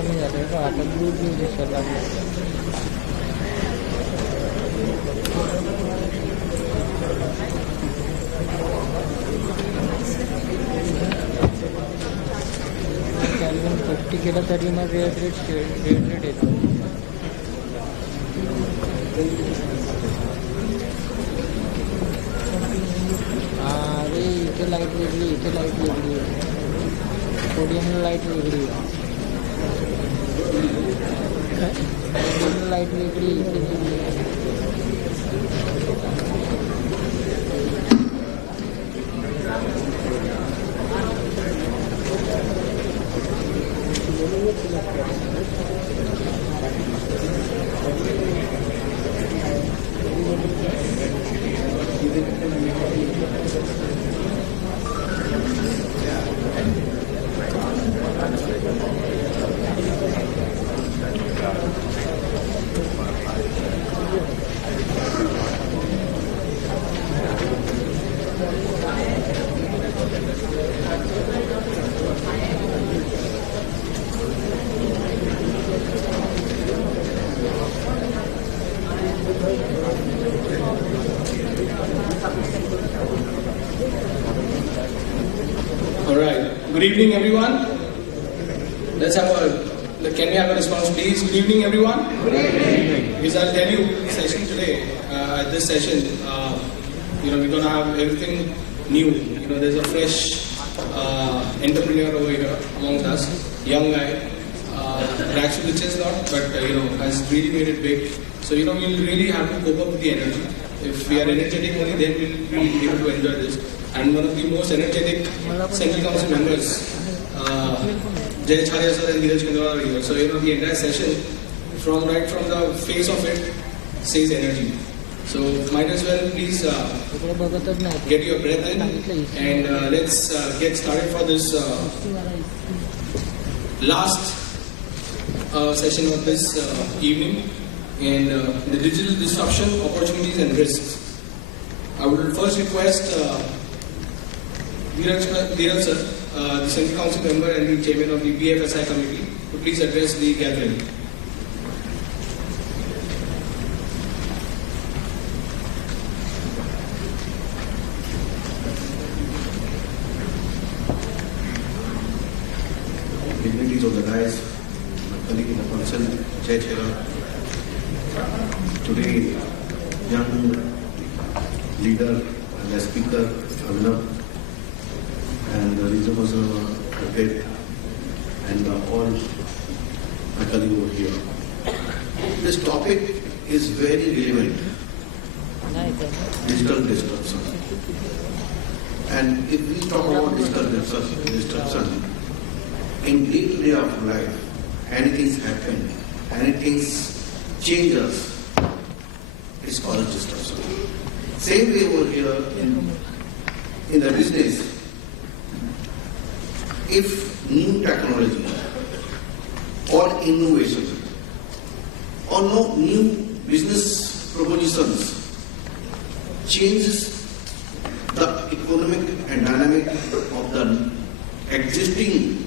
कमी झालं का आता ब्लू दिसायला लागलं. कॅल्विन 50 केलं तरी मग रेड येतो. अरे इथे लाईट वेगळी, इथे लाईट वेगळी आहे. सोडियमला लाईट वेगळी आहे. लाईट वेगळी इथे वेगळी आहे. Good evening, everyone. Let's have can we have a response, please? Good evening, everyone. Good evening. Because I'll tell you, session today, at this session, we're going to have everything new. There's a fresh entrepreneur over here among us, young guy. Actually, which is not, but has really made it big. So we'll really have to cope up with the energy. If we are energetic only, then we'll be able to enjoy this. And one of the most energetic Central Council members, Jay Charya sir and Dheeraj Kandwala are here. So the entire session, from the face of it, says energy. So might as well please get your breath in and let's get started for this last session of this evening, and the digital disruption, opportunities and risks. I would first request Dheeraj sir, the Central Council member and the chairman of the BFSI committee, to please address the gathering. Dignitaries of the dais, my colleague in the council, Jai Chera, today young leader and the speaker, Abhinav, and the regional advocate, and all my colleagues over here. This topic is very relevant, digital disruption. And if we talk about digital disruption, in day-to-day of life, anything happens, anything changes, it's called disruption. Same way over here in the business, if new technology or innovation or no new business propositions changes the economic and dynamic of the existing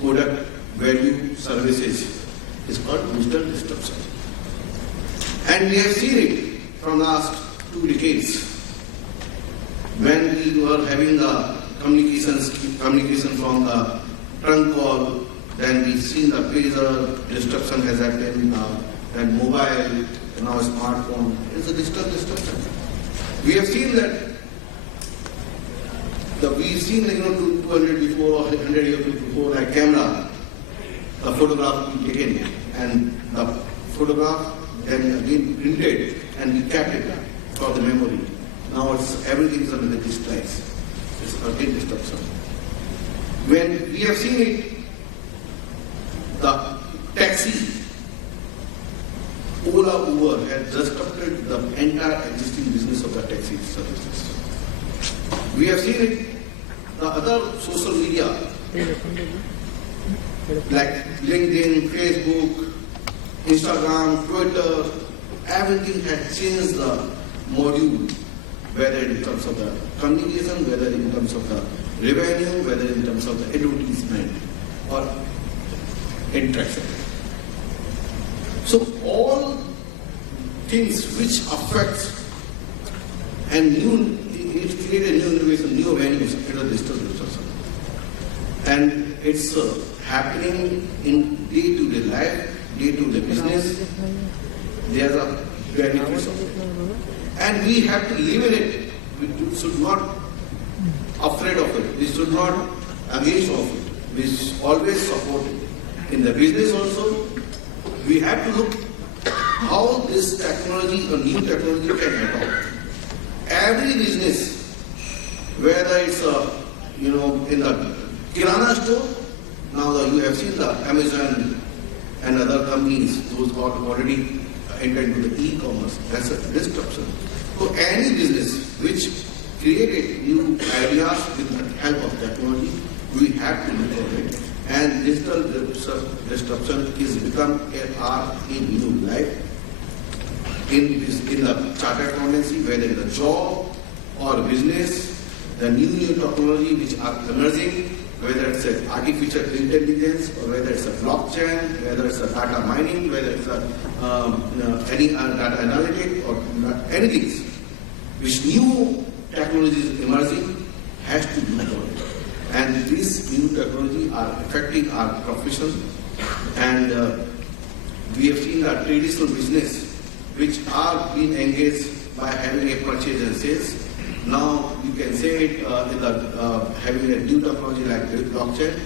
product, value, services, is called digital disruption. And we have seen it from last 2 decades when we were having the communication from the trunk call, then we see the pager, disruption has happened, then mobile, now smartphone. It's a digital disruption. We have seen that we've seen 200 before or 100 years before, like camera, the photograph we taken, and the photograph then again printed and we kept it for the memory. Now everything is under the digitized. It's again disruption. When we have seen it, the taxi, Ola, Uber has disrupted the entire existing business of the taxi services. We have seen it, the other social media, like LinkedIn, Facebook, Instagram, Twitter, everything has changed the module, whether in terms of the communication, whether in terms of the revenue, whether in terms of the advertisement, or interaction. So all things which affect and it create a new innovation, new avenues in the digital disruption. And it's happening in day-to-day life, day-to-day business. There are benefits of it. And we have to live in it. We should not afraid of it. We should not against of it. We should always support it. In the business also, we have to look how this technology or new technology can adopt. Every business, whether it's in the Kirana store, now you have seen the Amazon and other companies, those got already entered into the e-commerce. That's a disruption. So any business which created new ideas with the help of technology, we have to look at it. And digital disruption is become a new life in the chartered accountancy, whether it's a job or business, the new technology which are emerging, whether it's artificial intelligence or whether it's a blockchain, whether it's a data mining, whether it's any data analytics or anything which new technology is emerging has to be done. And these new technology are affecting our profession. And we have seen that traditional business which are being engaged by having a purchase and sales. Now you can say it having a new technology like blockchain,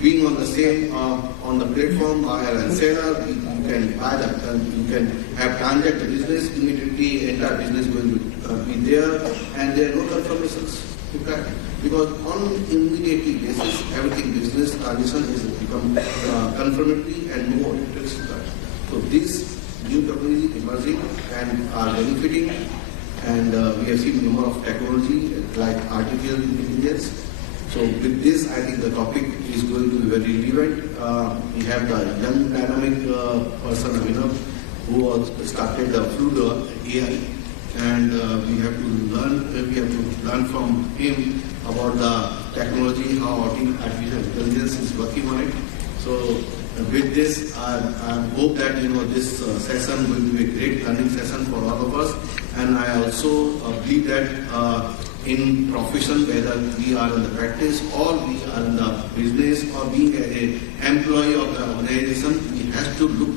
being on the same on the platform, buyer and seller, you can buy that, you can have transact the business immediately, entire business going to be there, and there are no confirmations. Because on immediate basis, everything business transition is become confirmatory and more interesting. So this new technology emerging and are benefiting, and we have seen a number of technology like artificial intelligence. So with this, I think the topic is going to be very relevant. We have the young dynamic person, Abhinav, who started the Fluid AI, and we have to learn from him about the technology, how artificial intelligence is working on it. So with this, I hope that this session will be a great learning session for all of us. And I also believe that in profession, whether we are in the practice or we are in the business or being an employee of the organization, we have to look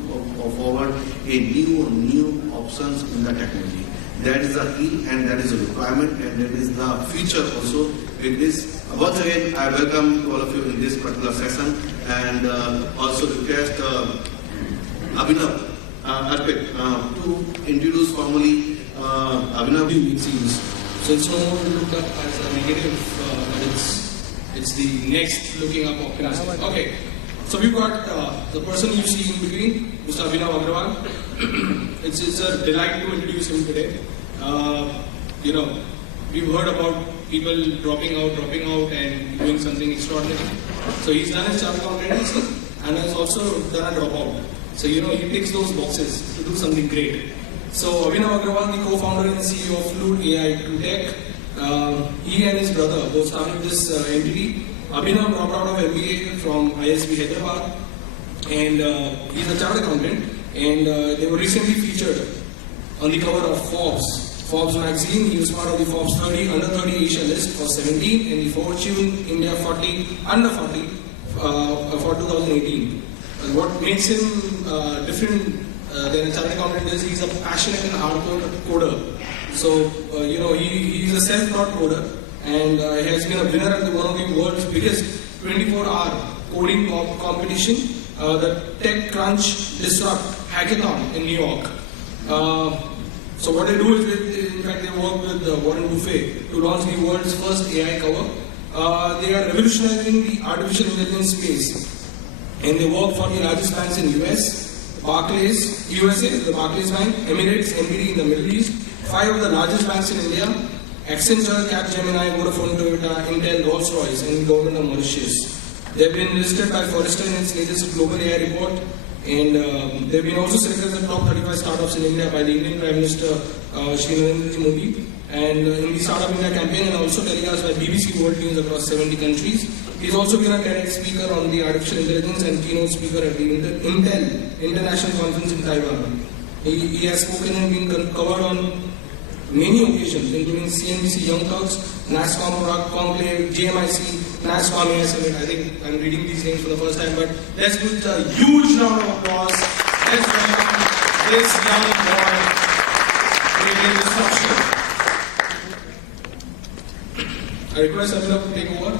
forward a new options in the technology. That is the key and that is a requirement and that is the future also with this. Once again, I welcome all of you in this particular session and also request Abhinav Arpit to introduce formally Abhinav. It seems. So it's no more looked up as a negative, but it's the next looking up optimism. Okay. So we've got the person you see in between, Mr. Abhinav Agrawal. It's a delight to introduce him today. We've heard about people dropping out and doing something extraordinary. So he's done his chartered accountancy and has also done a dropout. So he ticks those boxes to do something great. So Abhinav Agrawal, the co-founder and CEO of Fluid AI Tech, he and his brother both started this entity. Abhinav dropped out of MBA from ISB Hyderabad, and he's a chartered accountant. And they were recently featured on the cover of Forbes magazine. He was part of the Forbes 30 under 30 Asia list for 17 and the Fortune India 40 under 40 for 2018. And what makes him different than a chartered accountant is he's a passionate and hardcore coder. So he's a self-taught coder and he has been a winner at one of the world's biggest 24-hour coding competition, the TechCrunch Disrupt Hackathon in New York. So what they do is, in fact, they work with Warren Buffett to launch the world's first AI cover. They are revolutionizing the artificial intelligence space, and they work for the largest banks in US, Barclays, USA, the Barclays Bank, Emirates, NBD in the Middle East, 5 of the largest banks in India, Accenture, Capgemini, Vodafone, Toyota, Intel, Rolls-Royce, and the government of Mauritius. They've been listed by Forrester in its latest Global AI report, and they've been also selected as the top 35 startups in India by the Indian Prime Minister Shri Narendra Modi. and in the Startup India campaign, and also telecast by BBC World News across 70 countries. He's also been a TEDx speaker on the artificial intelligence and keynote speaker at the Intel International Conference in Taiwan. He has spoken and been covered on many occasions, including CNBC Young Turks, NASSCOM Conclave, JMIC, NASSCOM AI Summit. I think I'm reading these names for the first time, but let's put a huge round of applause. Let's welcome this young boy creating disruption. I request Abhinav to take over.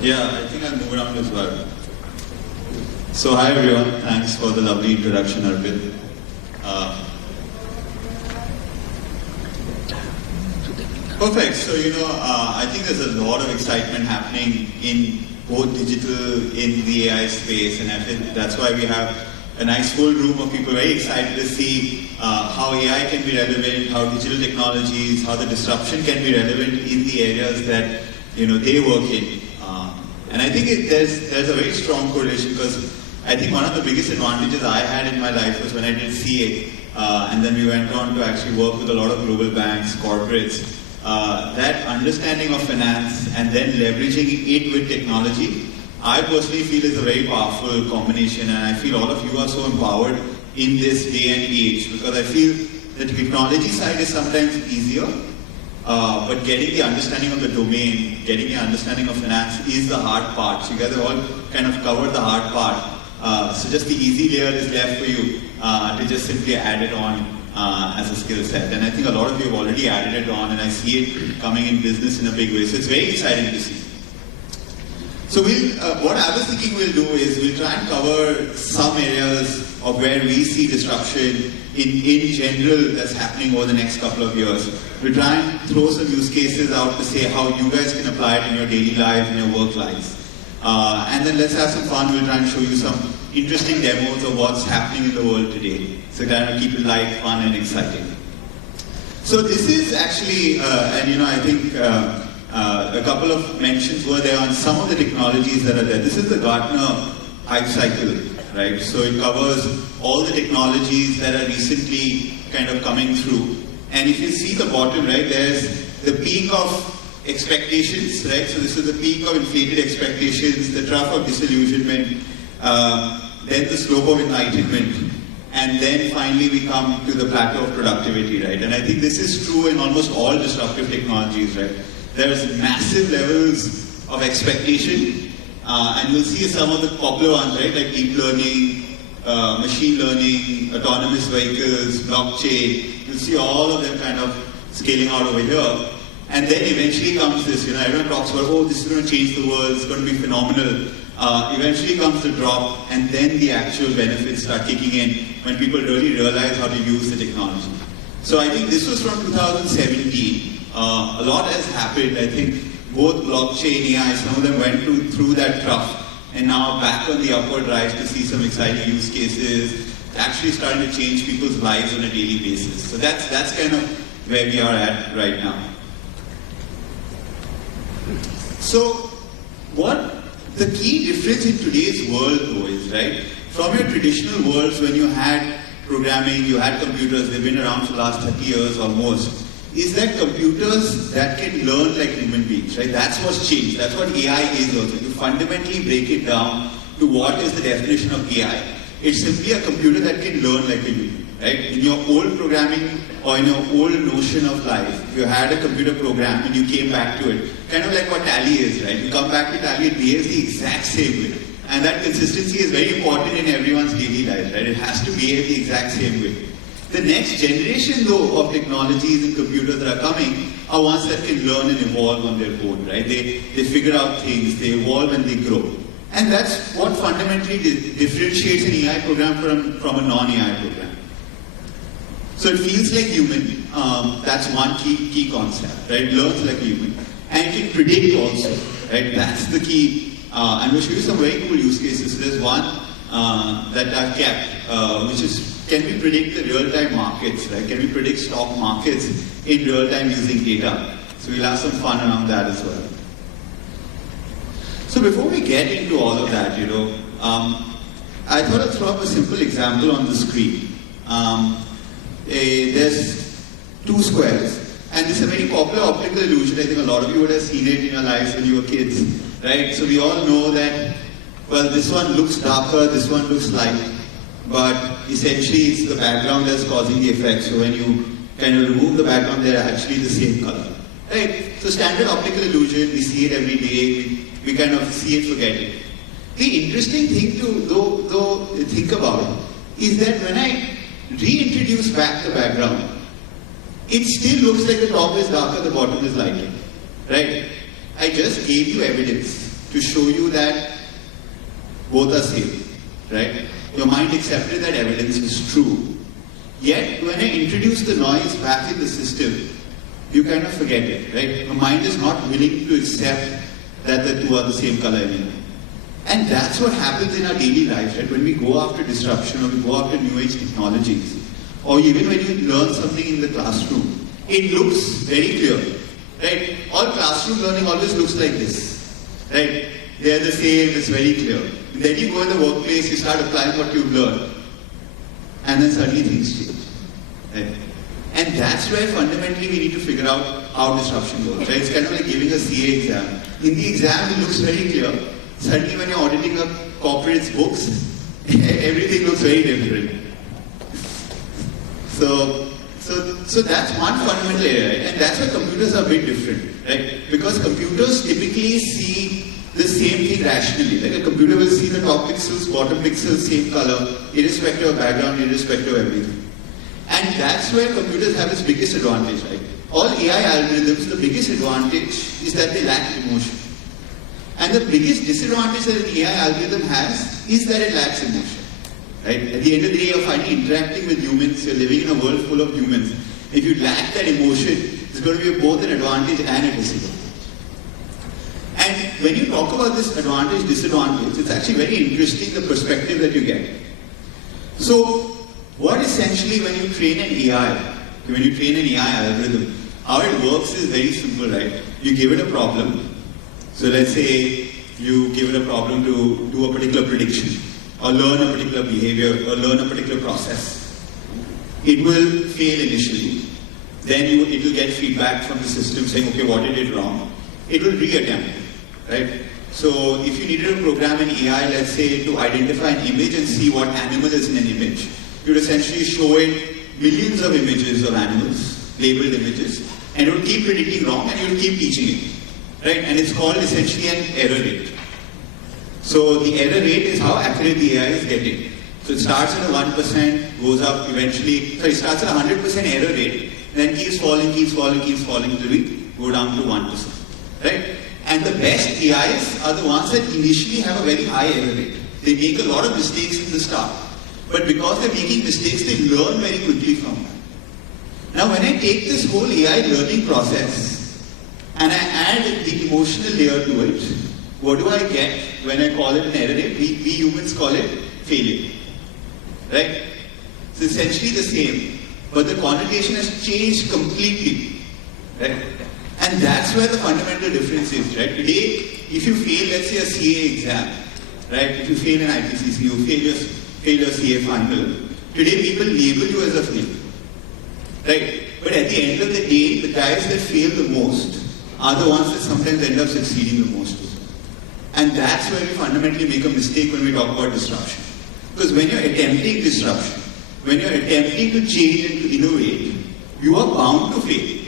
Yeah, I think I'll move around as well. So hi everyone, thanks for the lovely introduction, Arvind. Perfect. So I think there's a lot of excitement happening in both digital, in the AI space, and I think that's why we have a nice full room of people very excited to see how AI can be relevant, how digital technologies, how the disruption can be relevant in the areas that they work in. And I think there's a very strong correlation, because I think one of the biggest advantages I had in my life was when I did CA, and then we went on to actually work with a lot of global banks, corporates. That understanding of finance and then leveraging it with technology, I personally feel is a very powerful combination, and I feel all of you are so empowered in this day and age, because I feel the technology side is sometimes easier, but getting the understanding of the domain, getting the understanding of finance is the hard part. So you guys have all kind of covered the hard part. So just the easy layer is left for you to just simply add it on as a skill set. And I think a lot of you have already added it on, and I see it coming in business in a big way. So it's very exciting to see. So what I was thinking we'll do is we'll try and cover some areas of where we see disruption in general that's happening over the next couple of years. We'll try and throw some use cases out to say how you guys can apply it in your daily lives, in your work lives. And then let's have some fun. We'll try and show you some interesting demos of what's happening in the world today. So kind of keep it light, fun, and exciting. So this is actually, and I think a couple of mentions were there on some of the technologies that are there. This is the Gartner hype cycle, right? So it covers all the technologies that are recently kind of coming through. And if you see the bottom, right, there's the peak of expectations, right? So this is the peak of inflated expectations, the trough of disillusionment, then the slope of enlightenment, and then finally we come to the plateau of productivity, right? And I think this is true in almost all disruptive technologies, right? There's massive levels of expectation, and you'll see some of the popular ones, right? Like deep learning, machine learning, autonomous vehicles, blockchain. You'll see all of them kind of scaling out over here. And then eventually comes this, everyone talks about, oh, this is going to change the world, it's going to be phenomenal. Eventually comes the drop, and then the actual benefits start kicking in when people really realize how to use the technology. So I think this was from 2017. A lot has happened. I think both blockchain, AI, some of them went through that trough, and now back on the upward rise to see some exciting use cases, actually starting to change people's lives on a daily basis. So that's kind of where we are at right now. So what the key difference in today's world though is, right, from your traditional worlds when you had programming, you had computers, they've been around for the last 30 years almost, is that computers that can learn like human beings, right? That's what's changed. That's what AI is also. You fundamentally break it down to what is the definition of AI. It's simply a computer that can learn like a human, right? In your old programming or in your old notion of life, you had a computer program and you came back to it. Kind of like what Tally is, right? You come back to Tally, it behaves the exact same way. And that consistency is very important in everyone's daily life, right? It has to behave the exact same way. The next generation, though, of technologies and computers that are coming are ones that can learn and evolve on their own, right? They figure out things, they evolve and they grow. And that's what fundamentally differentiates an AI program from a non-AI program. So it feels like human. That's one key concept, right? It learns like a human. And it can predict also, right? That's the key. I'm going to show you some very cool use cases. So there's one that I've kept, which is, can we predict the real-time markets, right? Can we predict stock markets in real time using data? So we'll have some fun around that as well. So before we get into all of that, I thought I'd throw up a simple example on the screen. There's two squares, and this is a very popular optical illusion. I think a lot of you would have seen it in your lives when you were kids, right? So we all know that, well, this one looks darker, this one looks light, but essentially it's the background that's causing the effect. So when you kind of remove the background, they're actually the same color, right? So standard optical illusion, we see it every day, we kind of see it, forget it. The interesting thing to though think about is that when I reintroduce back the background, it still looks like the top is darker, the bottom is lighter, right? I just gave you evidence to show you that both are same, right? Your mind accepted that evidence is true. Yet, when I introduce the noise back in the system, you kind of forget it, right? Your mind is not willing to accept that the two are the same color anymore. And that's what happens in our daily lives, right? When we go after disruption or we go after new age technologies, or even when you learn something in the classroom, it looks very clear, right? All classroom learning always looks like this, right? They're the same, it's very clear. And then you go in the workplace, you start applying what you've learned, and then suddenly things change, right? And that's where fundamentally we need to figure out how disruption works, right? It's kind of like giving a CA exam. In the exam, it looks very clear. Suddenly when you're auditing a corporate's books, everything looks very different. So that's one fundamental area, right? And that's why computers are a bit different, right? Because computers typically see the same thing rationally. Like a computer will see the top pixels, bottom pixels, same color, irrespective of background, irrespective of everything. And that's where computers have its biggest advantage, right? All AI algorithms, the biggest advantage is that they lack emotion. And the biggest disadvantage that an AI algorithm has is that it lacks emotion. Right? At the end of the day, you're finally interacting with humans, you're living in a world full of humans. If you lack that emotion, it's going to be both an advantage and a disadvantage. And when you talk about this advantage, disadvantage, it's actually very interesting the perspective that you get. So, what essentially when you train an AI algorithm, how it works is very simple, right? You give it a problem. So let's say you give it a problem to do a particular prediction, or learn a particular behavior, or learn a particular process. It will fail initially. Then it will get feedback from the system saying, okay, what did it wrong? It will re-attempt, right? So if you needed to program an AI, let's say, to identify an image and see what animal is in an image, you would essentially show it millions of images of animals, labeled images, and it would keep predicting wrong and you would keep teaching it. Right? And it's called essentially an error rate. So the error rate is how accurate the AI is getting. So it starts at a 1%, goes up eventually, it starts at a 100% error rate, then keeps falling until we go down to 1%. Right? And the best AIs are the ones that initially have a very high error rate. They make a lot of mistakes in the start. But because they're making mistakes, they learn very quickly from them. Now when I take this whole AI learning process, and I add the emotional layer to it, what do I get when I call it an error rate? We humans call it failure. Right? It's essentially the same, but the connotation has changed completely. Right? And that's where the fundamental difference is. Right? Today, if you fail, let's say a CA exam, right? If you fail an IPCC, you fail your CA final, today people label you as a failure. Right? But at the end of the day, the guys that fail the most are the ones that sometimes end up succeeding the most. And that's where we fundamentally make a mistake when we talk about disruption. Because when you're attempting disruption, when you're attempting to change and to innovate, you are bound to fail.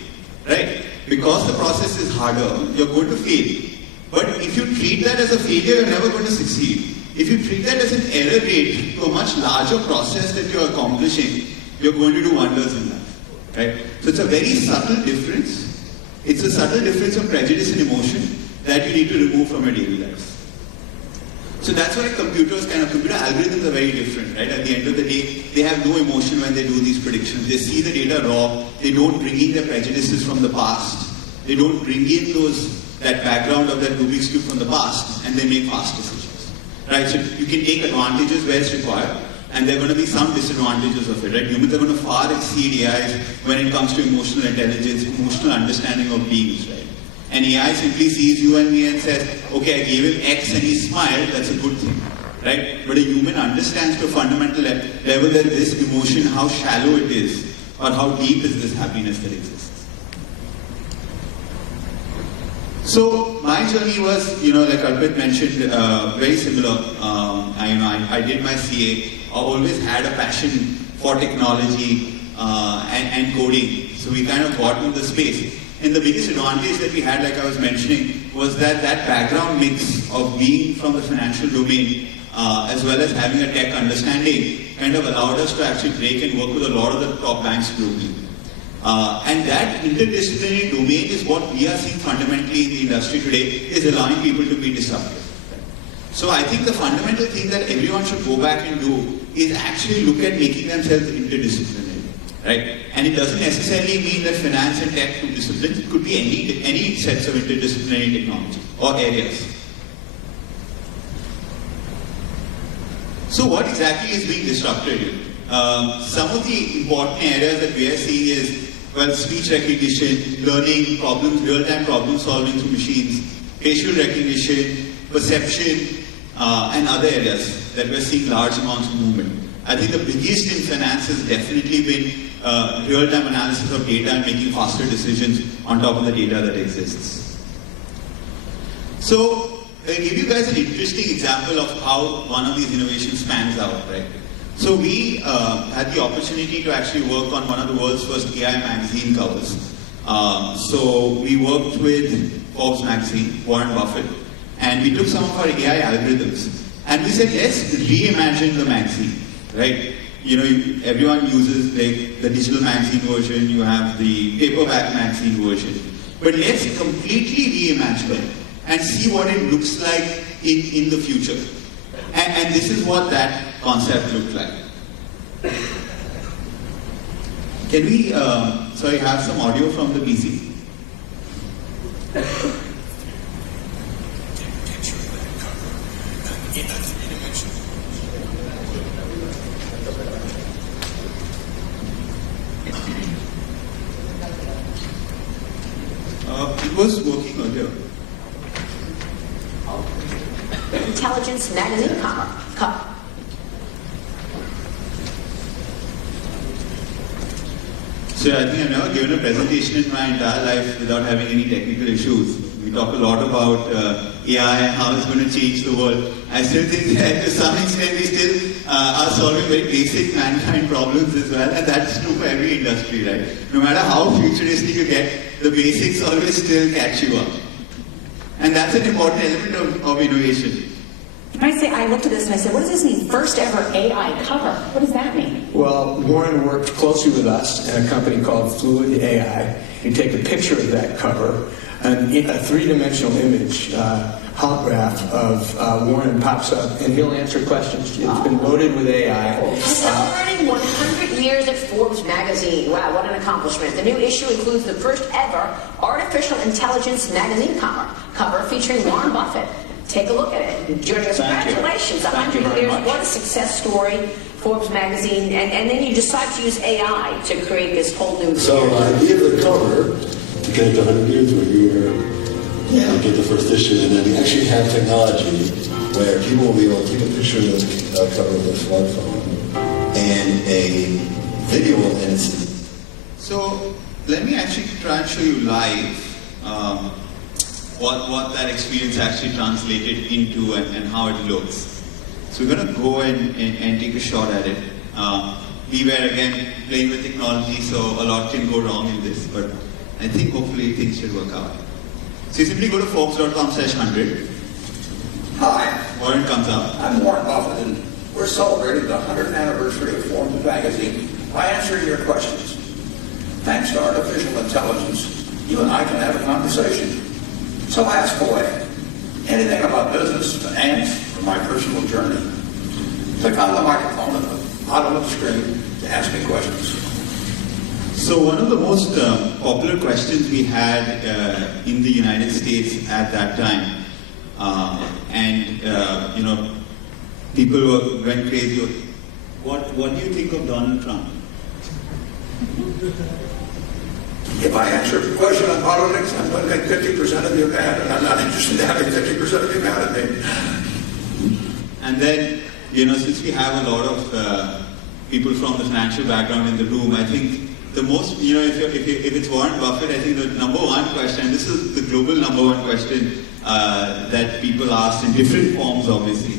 Right? Because the process is harder, you're going to fail. But if you treat that as a failure, you're never going to succeed. If you treat that as an error rate to a much larger process that you're accomplishing, you're going to do wonders in life. Right? So it's a very subtle difference. It's a subtle difference of prejudice and emotion that you need to remove from your daily life. So that's why computer algorithms are very different, right? At the end of the day, they have no emotion when they do these predictions. They see the data raw, they don't bring in their prejudices from the past, they don't bring in that background of that Rubik's Cube from the past, and they make fast decisions. Right? So you can take advantages where it's required, and there are going to be some disadvantages of it, right? Humans are going to far exceed AIs when it comes to emotional intelligence, emotional understanding of beings, right? And AI simply sees you and me and says, okay, I gave him X and he smiled, that's a good thing, right? But a human understands to a fundamental level that this emotion, how shallow it is, or how deep is this happiness that exists. So my journey was, like Arpit mentioned, very similar. I did my CA. I always had a passion for technology and coding. So we kind of got into the space. And the biggest advantage that we had, like I was mentioning, was that background mix of being from the financial domain as well as having a tech understanding kind of allowed us to actually break and work with a lot of the top banks globally. And that interdisciplinary domain is what we are seeing fundamentally in the industry today, is allowing people to be disruptive. So I think the fundamental thing that everyone should go back and do is actually look at making themselves interdisciplinary, right? And it doesn't necessarily mean that finance and tech two disciplines. It could be any sets of interdisciplinary technology or areas. So what exactly is being disrupted here? Some of the important areas that we are seeing is, well, speech recognition, learning problems, real-time problem solving through machines, facial recognition, perception, and other areas that we're seeing large amounts of movement. I think the biggest in finance has definitely been real-time analysis of data and making faster decisions on top of the data that exists. So, I'll give you guys an interesting example of how one of these innovations spans out, right? So we had the opportunity to actually work on one of the world's first AI magazine covers. So we worked with Forbes magazine, Warren Buffett, and we took some of our AI algorithms and we said, let's reimagine the magazine, right? Everyone uses like the digital magazine version, you have the paperback magazine version, but let's completely reimagine it and see what it looks like in the future. And this is what that concept looked like. Can we, have some audio from the PC? It was working earlier. Intelligence magazine cover. So I think I've never given a presentation in my entire life without having any technical issues. We talk a lot about AI and how it's going to change the world. I still think that to some extent we still are solving very basic mankind problems as well, and that's true for every industry, right? No matter how futuristic you get, the basics always still catch you up. And that's an important element of innovation. I looked at this and I said, what does this mean? First ever AI cover. What does that mean? Well, Warren worked closely with us in a company called Fluid AI. You take a picture of that cover, and a three-dimensional image, holograph of Warren pops up, and he'll answer questions. It's been loaded with AI. Celebrating 100 years at Forbes magazine. Wow, what an accomplishment. The new issue includes the first ever artificial intelligence magazine cover featuring Warren Buffett. Take a look at it. Joining us. Congratulations. 100 years. What a success story. Forbes magazine. And then you decide to use AI to create this whole new... So the idea of the cover, to get to 100 years where you were, get the first issue, and then we actually have technology where people will be able to take a picture of the cover with their smartphone and a video will instant. So let me actually try and show you live what that experience actually translated into and how it looks. So we're going to go and take a shot at it. We were again playing with technology, so a lot can go wrong in this, but I think hopefully things should work out. So you simply go to Forbes.com/100. Hi, Warren comes up. I'm Warren Buffett, and we're celebrating the 100th anniversary of Forbes magazine by answering your questions. Thanks to artificial intelligence, you and I can have a conversation. So ask away. Anything about business, finance, or my personal journey. Click on the microphone at the bottom of the screen to ask me questions. So one of the most popular questions we had in the United States at that time, people went crazy. What do you think of Donald Trump? If I answer a question on politics, I'm going to make 50% of you mad, and I'm not interested in having 50% of you mad at me. And then, since we have a lot of people from the financial background in the room, I think the most, if it's Warren Buffett, I think the number one question, and this is the global number one question that people asked in different forms, obviously,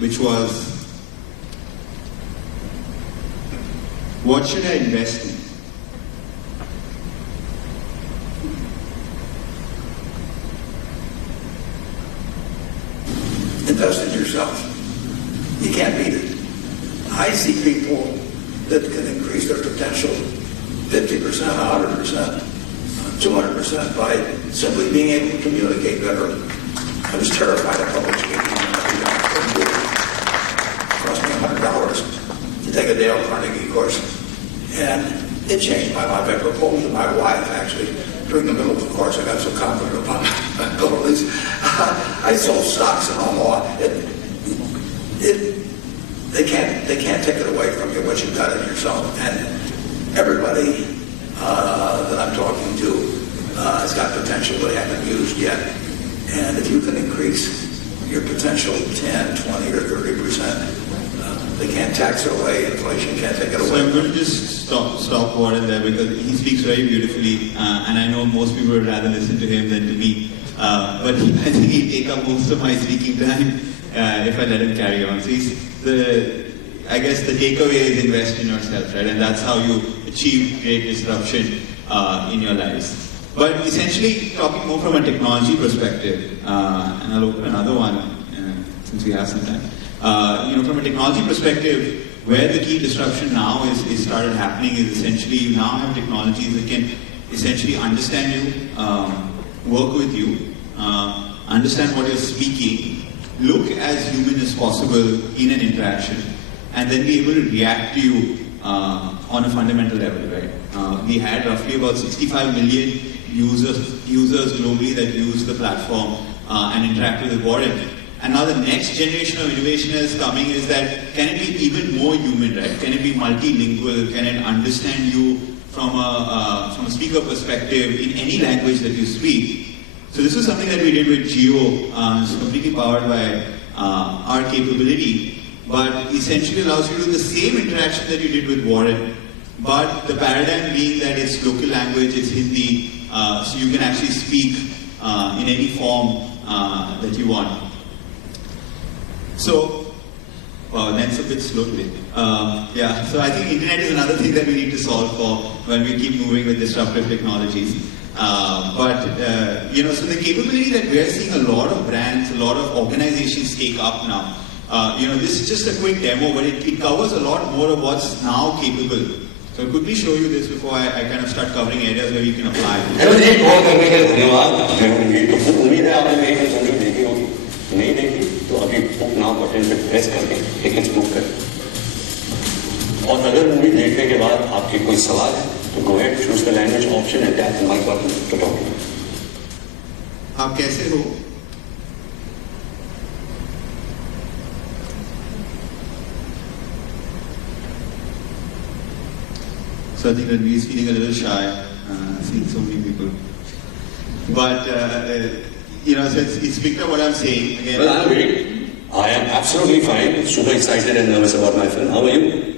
which was, what should I invest in? Invest in yourself. You can't beat it. I see people that can increase their potential 50%, 100%, 200% by simply being able to communicate better. I was terrified of public speaking. It cost me $100 to take a Dale Carnegie course. And it changed my life. I proposed to my wife, actually, during the middle of the course. I got so confident about my abilities. I sold stocks in Omaha. They can't take it away from you, what you've got in yourself. And everybody that I'm talking to has got potential they haven't used yet. And if you can increase your potential 10, 20, or 30%, they can't tax it away. Inflation can't take it away. So I'm going to just stop Warren there because he speaks very beautifully, and I know most people would rather listen to him than to me. But I think he'd take up most of my speaking time if I let him carry on. So I guess the takeaway is invest in yourself, right? And that's how you achieve great disruption in your lives. But essentially, talking more from a technology perspective, and I'll open another one since we have some time. From a technology perspective, where the key disruption now is started happening is essentially you now have technologies that can essentially understand you, work with you, understand what you're speaking, look as human as possible in an interaction, and then be able to react to you on a fundamental level, right? We had roughly about 65 million users globally that use the platform and interact with Warren. And now the next generation of innovation is coming is that can it be even more human, right? Can it be multilingual? Can it understand you from a speaker perspective in any language that you speak? So this is something that we did with Geo. It's completely powered by our capability, but essentially allows you to do the same interaction that you did with Warren, but the paradigm being that it's local language, it's Hindi, so you can actually speak in any form that you want. So, that's a bit slow today. So I think internet is another thing that we need to solve for when we keep moving with disruptive technologies. So the capability that we are seeing a lot of brands, a lot of organizations take up now. This is just a quick demo, but it covers a lot more of what's now capable. So I'll quickly show you this before I kind of start covering areas where you can apply. नहीं देखी तो अभी book now button पे press करके tickets book करें। और अगर movie देखने के बाद आपके कोई सवाल है तो go ahead choose the language option and tap the mic button to talk. आप कैसे हो? So I think that he's feeling a little shy, seeing so many people. But so it's picked up what I'm saying. Again, well, I'm great. I am absolutely fine. Super excited and nervous about my film. How are you?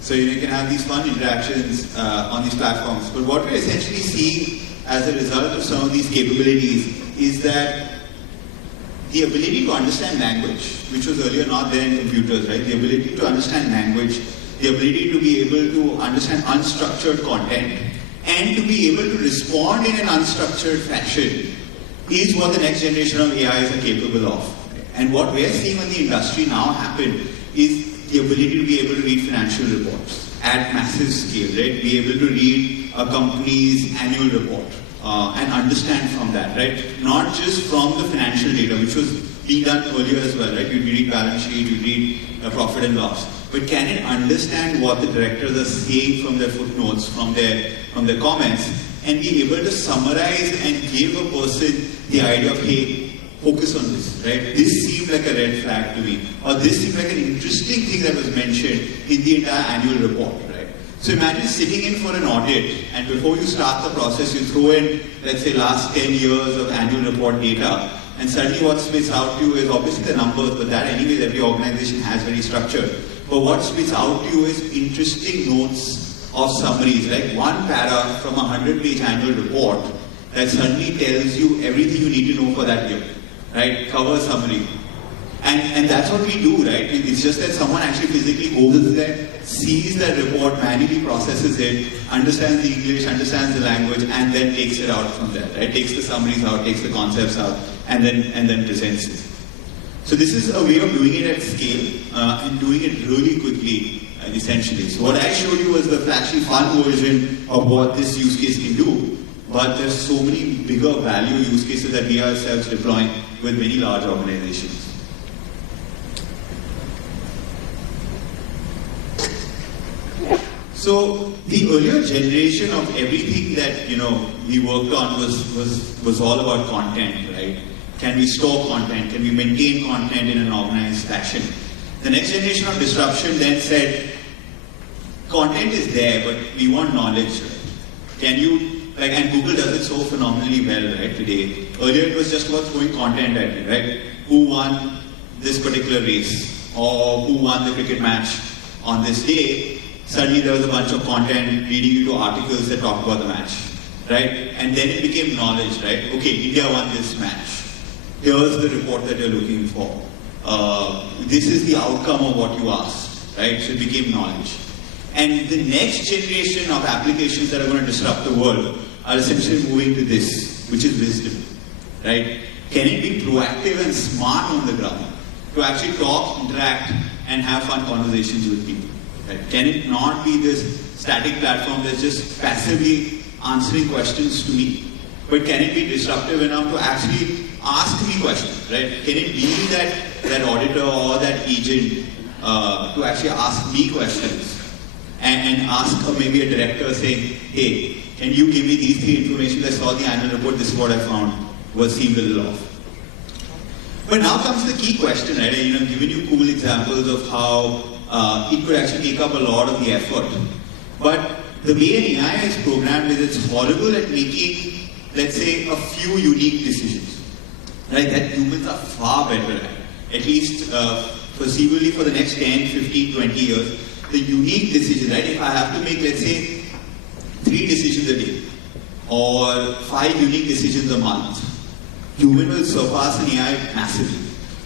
So you can have these fun interactions on these platforms. But what we're essentially seeing as a result of some of these capabilities is that the ability to understand language, which was earlier not there in computers, right? The ability to understand language, the ability to be able to understand unstructured content, and to be able to respond in an unstructured fashion is what the next generation of AIs are capable of. And what we're seeing in the industry now happen is the ability to be able to read financial reports at massive scale, right? Be able to read a company's annual report and understand from that, right? Not just from the financial data, which was being done earlier as well, right? You'd read balance sheet, you'd read profit and loss. But can it understand what the directors are saying from their footnotes, from their comments, and be able to summarize and give a person the idea of, hey, focus on this, right? This seemed like a red flag to me, or this seemed like an interesting thing that was mentioned in the entire annual report, right? So imagine sitting in for an audit, and before you start the process, you throw in, let's say, last 10 years of annual report data, and suddenly what spits out to you is obviously the numbers, but that anyways every organization has very structured. But what spits out to you is interesting notes of summaries, like one para from a 100-page annual report that suddenly tells you everything you need to know for that year, right? Cover summary. And that's what we do, right? It's just that someone actually physically goes there, sees that report, manually processes it, understands the English, understands the language, and then takes it out from there, right? Takes the summaries out, takes the concepts out, and then presents it. So this is a way of doing it at scale, and doing it really quickly, essentially. So what I showed you was the flashy, fun version of what this use case can do, but there's so many bigger value use cases that we are ourselves deploying with many large organizations. So the earlier generation of everything that we worked on was all about content, right? Can we store content? Can we maintain content in an organized fashion? The next generation of disruption then said, content is there, but we want knowledge, right? Can you, and Google does it so phenomenally well, right, today. Earlier it was just about throwing content at you, right? Who won this particular race? Or who won the cricket match on this day? Suddenly there was a bunch of content leading you to articles that talk about the match, right? And then it became knowledge, right? Okay, India won this match. Here's the report that you're looking for. This is the outcome of what you asked, right? So it became knowledge. And the next generation of applications that are going to disrupt the world are essentially moving to this, which is wisdom, right? Can it be proactive and smart on the ground to actually talk, interact, and have fun conversations with people? Right? Can it not be this static platform that's just passively answering questions to me? But can it be disruptive enough to actually ask me questions, right? Can it be that auditor or that agent to actually ask me questions and ask maybe a director saying, hey, can you give me these three information? I saw the annual report, this is what I found, seemed a little off. But now comes the key question, right? Giving you cool examples of how it could actually take up a lot of the effort. But the way an AI is programmed is it's horrible at making, let's say, a few unique decisions, right? That humans are far better at least foreseeably for the next 10, 15, 20 years. The unique decision, right? If I have to make, let's say, 3 decisions a day or 5 unique decisions a month, human will surpass an AI massively.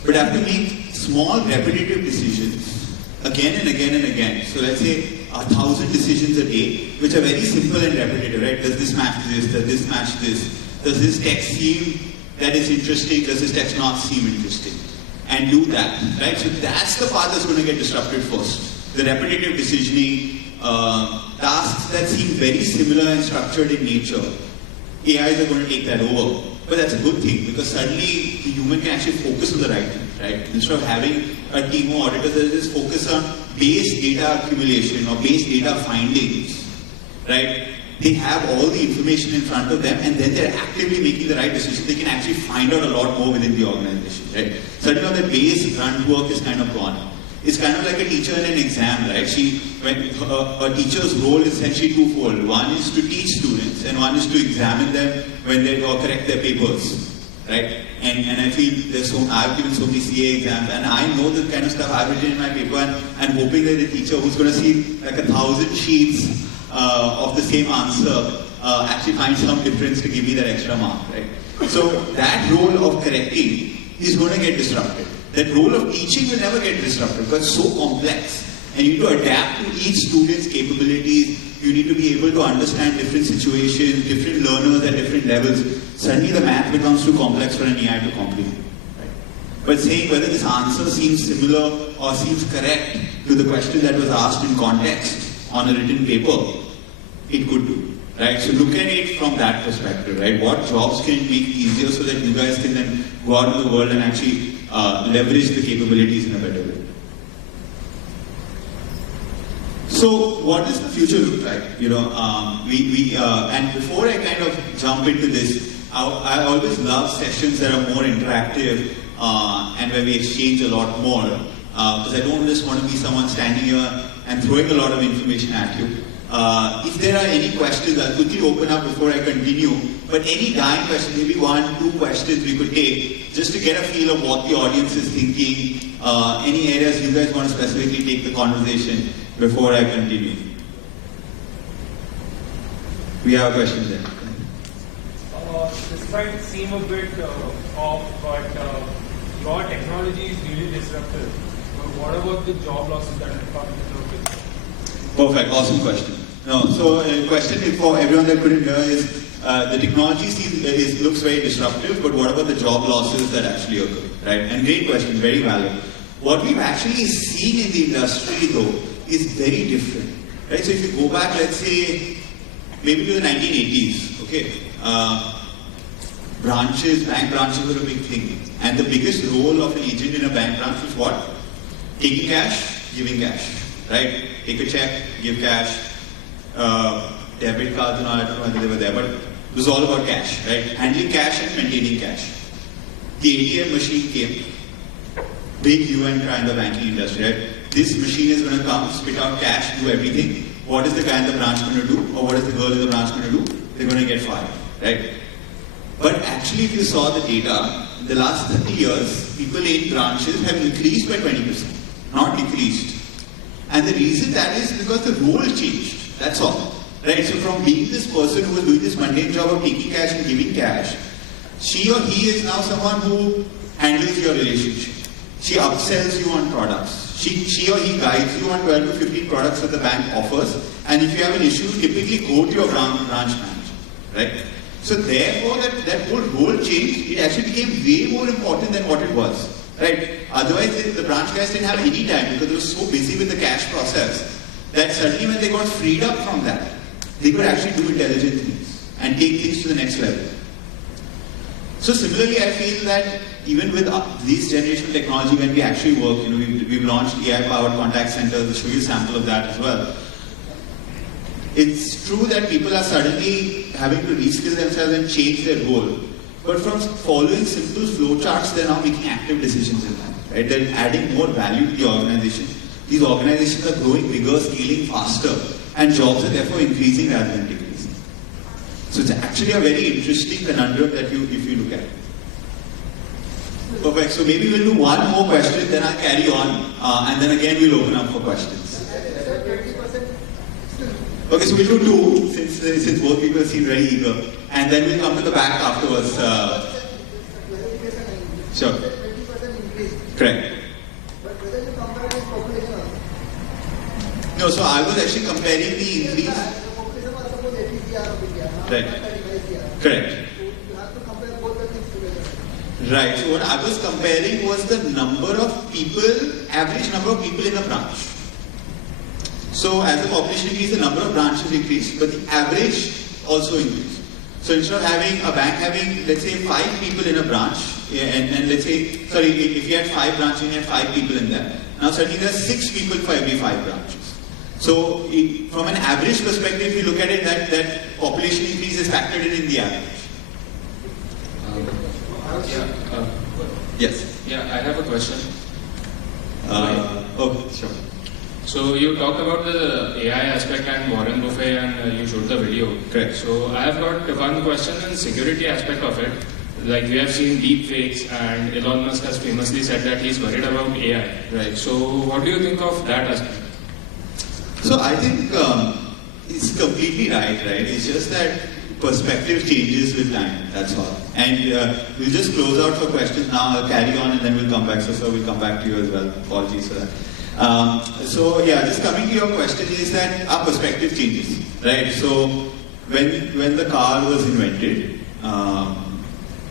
But I have to make small repetitive decisions again and again and again. So let's say 1,000 decisions a day, which are very simple and repetitive, right? Does this match this? Does this match this? Does this text seem that is interesting? Does this text not seem interesting? And do that, right? So that's the part that's going to get disrupted first. The repetitive decisioning, tasks that seem very similar and structured in nature, AIs are going to take that over. But that's a good thing, because suddenly the human can actually focus on the right thing, right? Instead of having a team of auditors that just focus on base data accumulation or base data findings, right? They have all the information in front of them, and then they're actively making the right decision. They can actually find out a lot more within the organization, right? Suddenly the base grunt work is kind of gone. It's kind of like a teacher in an exam, right? A teacher's role is essentially twofold. One is to teach students, and one is to examine them when they correct their papers, right? And I feel I've given so many CA exams, and I know the kind of stuff I've written in my paper, and I'm hoping that the teacher who's going to see like 1,000 sheets of the same answer actually finds some difference to give me that extra mark, right? So that role of correcting is going to get disrupted. That role of teaching will never get disrupted because it's so complex. And you need to adapt to each student's capabilities. You need to be able to understand different situations, different learners at different levels. Suddenly the math becomes too complex for an AI to comprehend. Right? But saying whether this answer seems similar or seems correct to the question that was asked in context on a written paper, it could do. Right? So look at it from that perspective, right? What jobs can it make easier so that you guys can then go out in the world and actually leverage the capabilities in a better way. So what does the future look like? And before I kind of jump into this, I always love sessions that are more interactive and where we exchange a lot more because I don't just want to be someone standing here and throwing a lot of information at you. If there are any questions, I'll quickly open up before I continue. But any dying question, maybe 1-2 questions we could take, just to get a feel of what the audience is thinking. Any areas you guys want to specifically take the conversation before I continue. We have a question there. This might seem a bit off, but your technology is really disruptive. But what about the job losses that will come with it? Perfect, awesome question. No, so a question for everyone that couldn't hear is, the technology looks very disruptive, but what about the job losses that actually occur, right? And great question, very valid. What we've actually seen in the industry though is very different, right? So if you go back, let's say, maybe to the 1980s, okay, bank branches were a big thing. And the biggest role of an agent in a bank branch was what? Taking cash, giving cash, right? Take a check, give cash, debit cards and all, I don't know whether they were there, but it was all about cash, right? Handling cash and maintaining cash. The ATM machine came, big hue and cry in the banking industry, right? This machine is going to come, spit out cash, do everything. What is the guy in the branch going to do? Or what is the girl in the branch going to do? They're going to get fired, right? But actually, if you saw the data, in the last 30 years, people in branches have increased by 20%, not decreased. And the reason that is because the role changed, that's all. Right? So from being this person who was doing this mundane job of taking cash and giving cash, she or he is now someone who handles your relationship. She upsells you on products. She or he guides you on 12 to 15 products that the bank offers. And if you have an issue, typically go to your branch manager. Right? So therefore, that whole role changed. It actually became way more important than what it was. Right? Otherwise, the branch guys didn't have any time because they were so busy with the cash process that suddenly when they got freed up from that, they could actually do intelligent things and take things to the next level. So similarly, I feel that even with this generation of technology, when we actually work, we've launched AI-powered contact centers. I'll show you a sample of that as well. It's true that people are suddenly having to reskill themselves and change their role. But from following simple flowcharts, they're now making active decisions in that. Right? They're adding more value to the organization. These organizations are growing bigger, scaling faster, and jobs are therefore increasing rather than decreasing. So it's actually a very interesting conundrum that if you look at it. Perfect. So maybe we'll do one more question, then I'll carry on, and then again we'll open up for questions. Okay, so we'll do two, since both people seem very eager, and then we'll come to the back afterwards. Sure. Correct. No, so I was actually comparing the increase. Right. Correct. Right. So what I was comparing was the number of people, average number of people in a branch. So as the population increased, the number of branches increased, but the average also increased. So instead of having a bank having, let's say, 5 people in a branch, and let's say, sorry, if you had 5 branches, you had 5 people in there. Now suddenly there are 6 people for every 5 branches. So from an average perspective, if you look at it, that population increase is factored in the average. Yes. Yeah, I have a question. Okay, sure. So you talked about the AI aspect and Warren Buffett and you showed the video. Correct. So I have got one question on security aspect of it. Like we have seen deep fakes and Elon Musk has famously said that he's worried about AI. Right. So what do you think of that aspect? So I think it's completely right? It's just that perspective changes with time, that's all. And we'll just close out for questions now. I'll carry on and then we'll come back. So we'll come back to you as well. Apologies for that. So yeah, just coming to your question is that our perspective changes, right? So when the car was invented,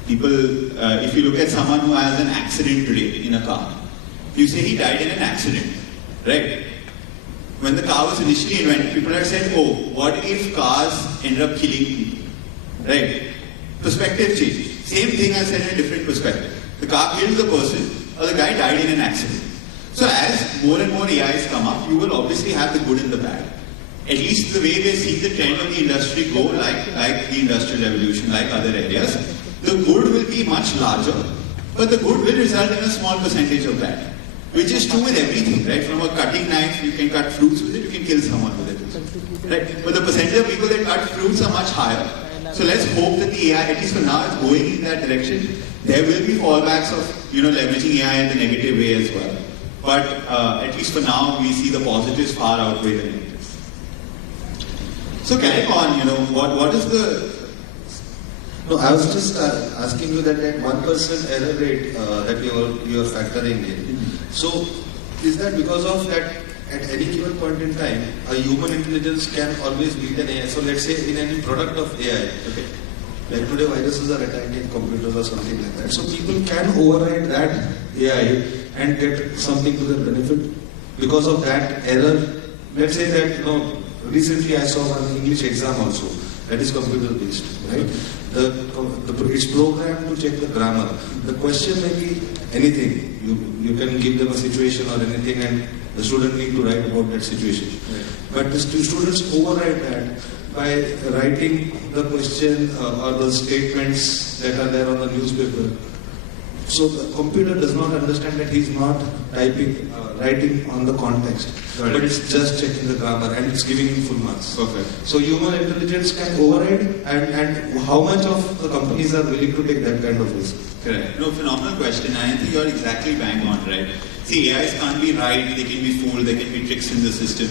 people, if you look at someone who has an accident today in a car, you say he died in an accident, right? When the car was initially invented, people had said, oh, what if cars end up killing people, right? Perspective changes. Same thing I said in a different perspective. The car killed the person or the guy died in an accident. So as more and more AIs come up, you will obviously have the good and the bad. At least the way we see the trend of the industry go, like the industrial revolution, like other areas, the good will be much larger, but the good will result in a small percentage of bad. Which is true with everything, right? From a cutting knife, you can cut fruits with it, you can kill someone with it. Right? But the percentage of people that cut fruits are much higher. So let's hope that the AI, at least for now, is going in that direction. There will be fallbacks of leveraging AI in the negative way as well. But at least for now, we see the positives far outweigh the negatives. So carrying on, what is the... No, I was just asking you that 1% error rate that you are factoring in. So is that because of that at any given point in time, a human intelligence can always beat an AI? So let's say in any product of AI, okay, like today viruses are attacking computers or something like that. So people can override that AI and get something to their benefit because of that error. Let's say that, recently I saw one English exam also that is computer based, right? It's programmed to check the grammar. The question may be anything. You can give them a situation or anything and the student need to write about that situation. Right. But the students override that by writing the question or the statements that are there on the newspaper. So the computer does not understand that he's not writing on the context, right, but it's just checking the grammar and it's giving him full marks. Perfect. So human intelligence can override, and how much of the companies are willing to take that kind of risk? Correct. No, phenomenal question. I think you're exactly bang on, right? See, AIs can't be right, they can be fooled, there can be tricks in the system.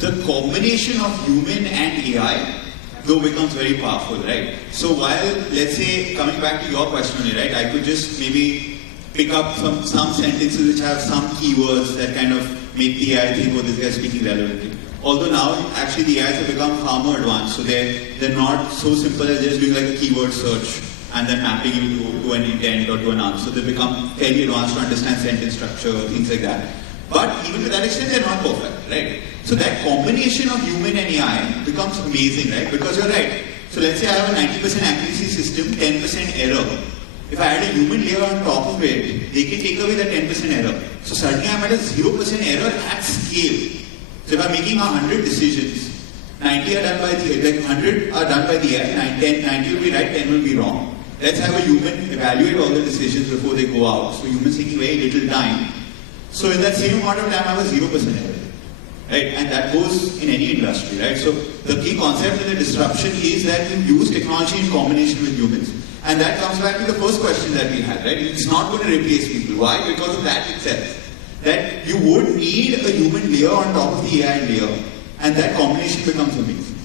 The combination of human and AI though becomes very powerful, right? So while, let's say, coming back to your question only, right, I could just maybe pick up some sentences which have some keywords that kind of make the AI think, oh, this guy is speaking relevantly. Although now, actually, the AIs have become far more advanced, so they're not so simple as just doing like a keyword search and then mapping you to an intent or to an answer. They become fairly advanced to understand sentence structure, things like that. But even to that extent, they're not perfect, right? So that combination of human and AI becomes amazing, right? Because you're right. So let's say I have a 90% accuracy system, 10% error. If I add a human layer on top of it, they can take away that 10% error. So suddenly I'm at a 0% error at scale. So if I'm making 100 decisions, 90 are done by the, 100 are done by the AI, 90 will be right, 10 will be wrong. Let's have a human evaluate all the decisions before they go out. So humans taking very little time. So in that same amount of time, I have a 0% error, right? And that goes in any industry, right? So the key concept in the disruption is that you use technology in combination with humans. And that comes back to the first question that we had, right? It's not going to replace people. Why? Because of that itself. That you would need a human layer on top of the AI layer. And that combination becomes amazing.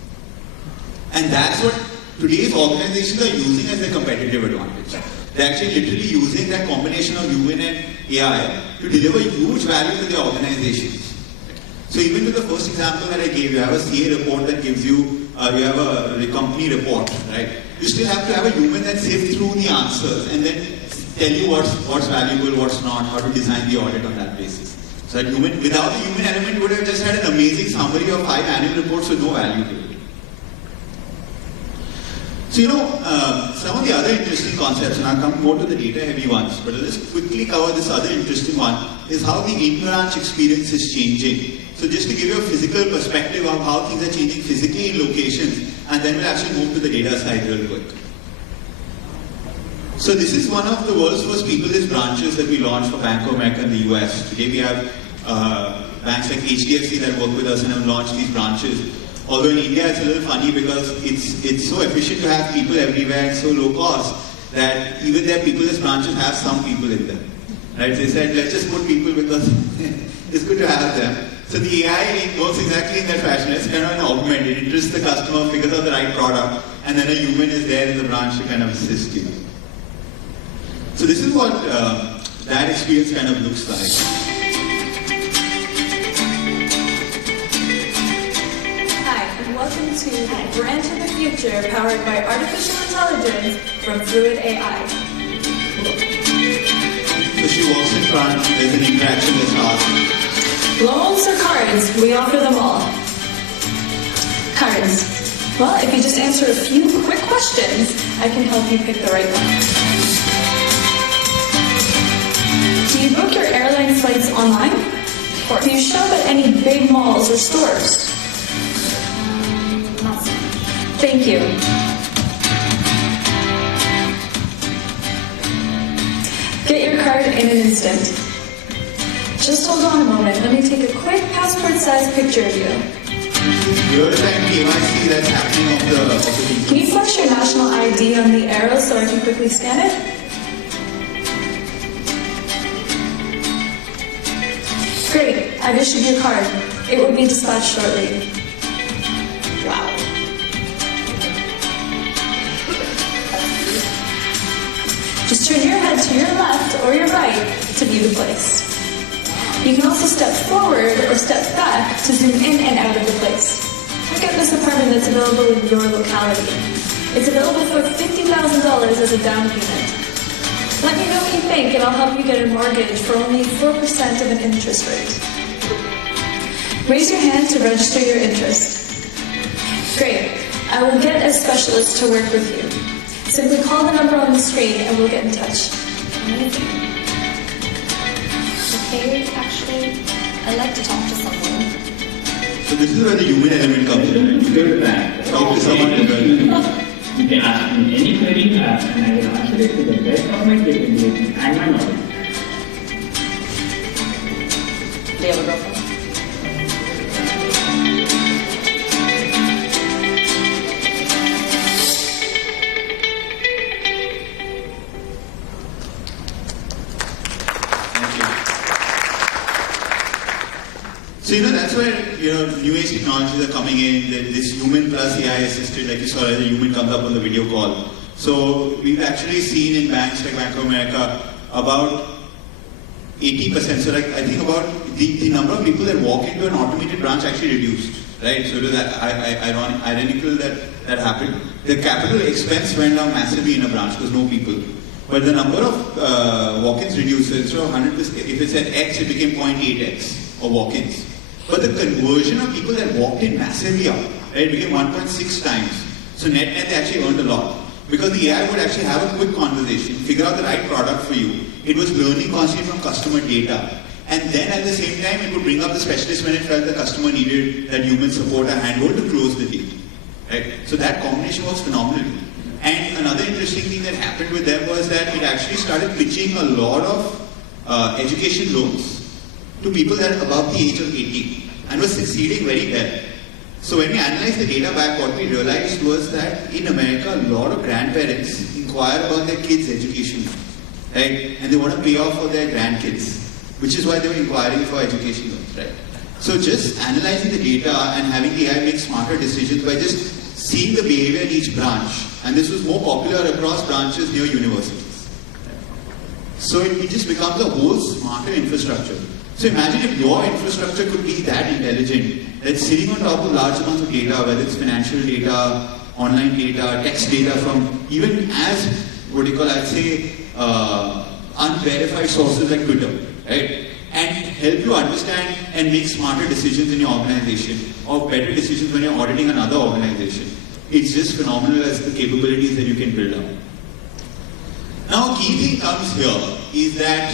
And that's what today's organizations are using as their competitive advantage. They're actually literally using that combination of human and AI to deliver huge value to their organizations. So even with the first example that I gave, you have a CA report that gives you, you have a company report, right? You still have to have a human that sifts through the answers and then tell you what's valuable, what's not, how to design the audit on that basis. So that human, without the human element, you would have just had an amazing summary of 5 annual reports with no value to it. So some of the other interesting concepts, and I'll come more to the data-heavy ones, but I'll just quickly cover this other interesting one, is how the in-branch experience is changing. So just to give you a physical perspective of how things are changing physically in locations, and then we'll actually move to the data side real quick. So this is one of the world's first paperless branches that we launched for Bank of America in the US. Today we have banks like HDFC that work with us and have launched these branches. Although in India it's a little funny because it's so efficient to have people everywhere and so low cost that even their paperless branches have some people in them. Right? They said, let's just put people because it's good to have them. So the AI works exactly in that fashion. It's kind of an augment. It interests the customer, figures out the right product, and then a human is there in the branch to kind of assist you. So this is what that experience kind of looks like. Welcome to the Branch of the Future, powered by artificial intelligence from Fluid AI. So she walks in front, there's an interaction with her. Loans or cards? We offer them all. Cards. Well, if you just answer a few quick questions, I can help you pick the right one. Do you book your airline flights online? Or do you shop at any big malls or stores? Thank you. Get your card in an instant. Just hold on a moment. Let me take a quick passport-sized picture of you. Real-time KYC that's happening of the Can you flash your national ID on the arrow so I can quickly scan it? Great. I've issued your card. It will be dispatched shortly. Wow. Just turn your head to your left or your right to view the place. You can also step forward or step back to zoom in and out of the place. Check out this apartment that's available in your locality. It's available for $50,000 as a down payment. Let me know what you think and I'll help you get a mortgage for only 4% of an interest rate. Raise your hand to register your interest. Great. I will get a specialist to work with you. Simply call the number on the screen and we'll get in touch. Okay, actually, I'd like to talk to someone. So this is where the human element comes in, right? You go to the bank, talk to someone as well. You can ask me any query you have and I will answer it to the best of my capability and my knowledge. Do you have a girlfriend? So, that's where, new age technologies are coming in, this human plus AI assisted, like you saw, the human comes up on the video call. So, we've actually seen in banks like Bank of America, about 80%, so I think about the number of people that walk into an automated branch actually reduced, right? So, it was ironical that happened. The capital expense went down massively in a branch because no people. But the number of walk-ins reduced, so instead of 100%, if it said X, it became 0.8X of walk-ins. But the conversion of people that walked in massively up, right, became 1.6 times. So net they actually earned a lot. Because the AI would actually have a quick conversation, figure out the right product for you. It was learning constantly from customer data. And then at the same time, it would bring up the specialist when it felt the customer needed that human support or handhold to close the deal. Right? So that combination was phenomenal. And another interesting thing that happened with them was that it actually started pitching a lot of education loans to people that are above the age of 18 and was succeeding very well. So when we analyzed the data back, what we realized was that in America, a lot of grandparents inquire about their kids' education, right? And they want to pay off for their grandkids, which is why they were inquiring for education loans, right? So just analyzing the data and having the AI make smarter decisions by just seeing the behavior in each branch. And this was more popular across branches near universities. So it just becomes a whole smarter infrastructure. So imagine if your infrastructure could be that intelligent, that's sitting on top of large amounts of data, whether it's financial data, online data, text data from even as, I'd say, unverified sources like Twitter, right? And help you understand and make smarter decisions in your organization or better decisions when you're auditing another organization. It's just phenomenal as the capabilities that you can build up. Now, a key thing comes here is that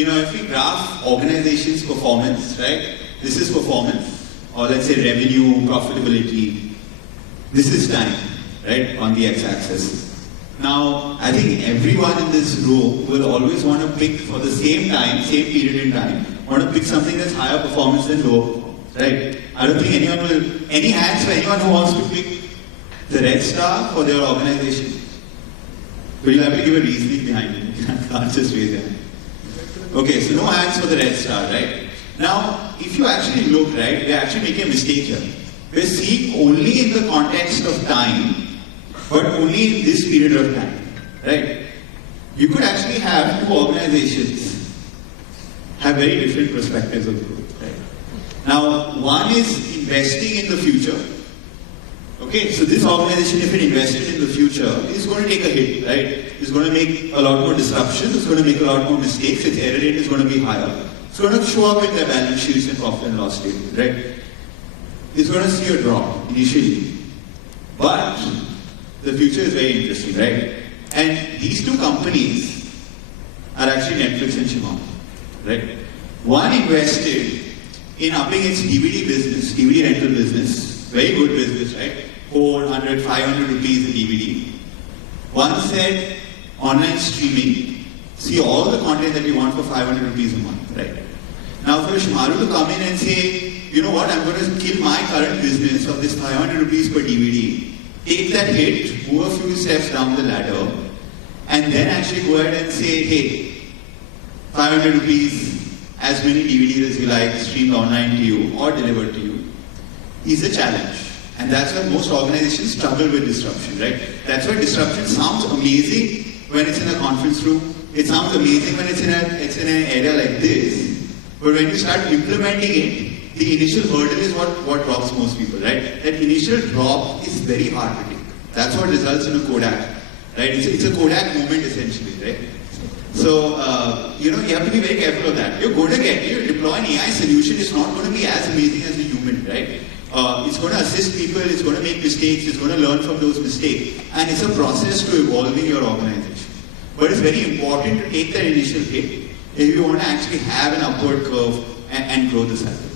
if we graph organizations' performance, right? This is performance, or let's say revenue, profitability. This is time, right? On the x-axis. Now, I think everyone in this room will always want to pick for the same time, same period in time, want to pick something that's higher performance than lower performance, right? I don't think anyone will, any hands for anyone who wants to pick the red star for their organization? But you have to give a reasoning behind it. You can't just raise your hand. Okay, so no hands for the red star, right? Now, if you actually look, right, we're actually making a mistake here. We're seeing only in the context of time, but only in this period of time, right? You could actually have two organizations have very different perspectives of growth, right? Now, one is investing in the future. Okay, so this organization, if it invested in the future, is going to take a hit, right? It's going to make a lot more disruption, it's going to make a lot more mistakes, its error rate is going to be higher. It's going to show up in their balance sheets and profit and loss statement, right? It's going to see a drop initially. But the future is very interesting, right? And these two companies are actually Netflix and Shimon, right? One invested in upping its DVD business, DVD rental business, very good business, right? 400, 500 rupees a DVD. One said online streaming, see all the content that you want for 500 rupees a month, right? Now for Shimaru to come in and say, you know what, I'm going to kill my current business of this 500 rupees per DVD, take that hit, move a few steps down the ladder, and then actually go ahead and say, hey, 500 rupees, as many DVDs as you like, streamed online to you or delivered to you, is a challenge. And that's why most organizations struggle with disruption, right? That's why disruption sounds amazing when it's in a conference room. It sounds amazing when it's in an area like this. But when you start implementing it, the initial hurdle is what drops most people, right? That initial drop is very hard to take. That's what results in a Kodak, right? It's a Kodak moment essentially, right? So, you have to be very careful of that. You're going to deploy an AI solution, it's not going to be as amazing as a human, right? It's going to assist people, it's going to make mistakes, it's going to learn from those mistakes. And it's a process to evolving your organization. But it's very important to take that initial hit if you want to actually have an upward curve and grow the cycle.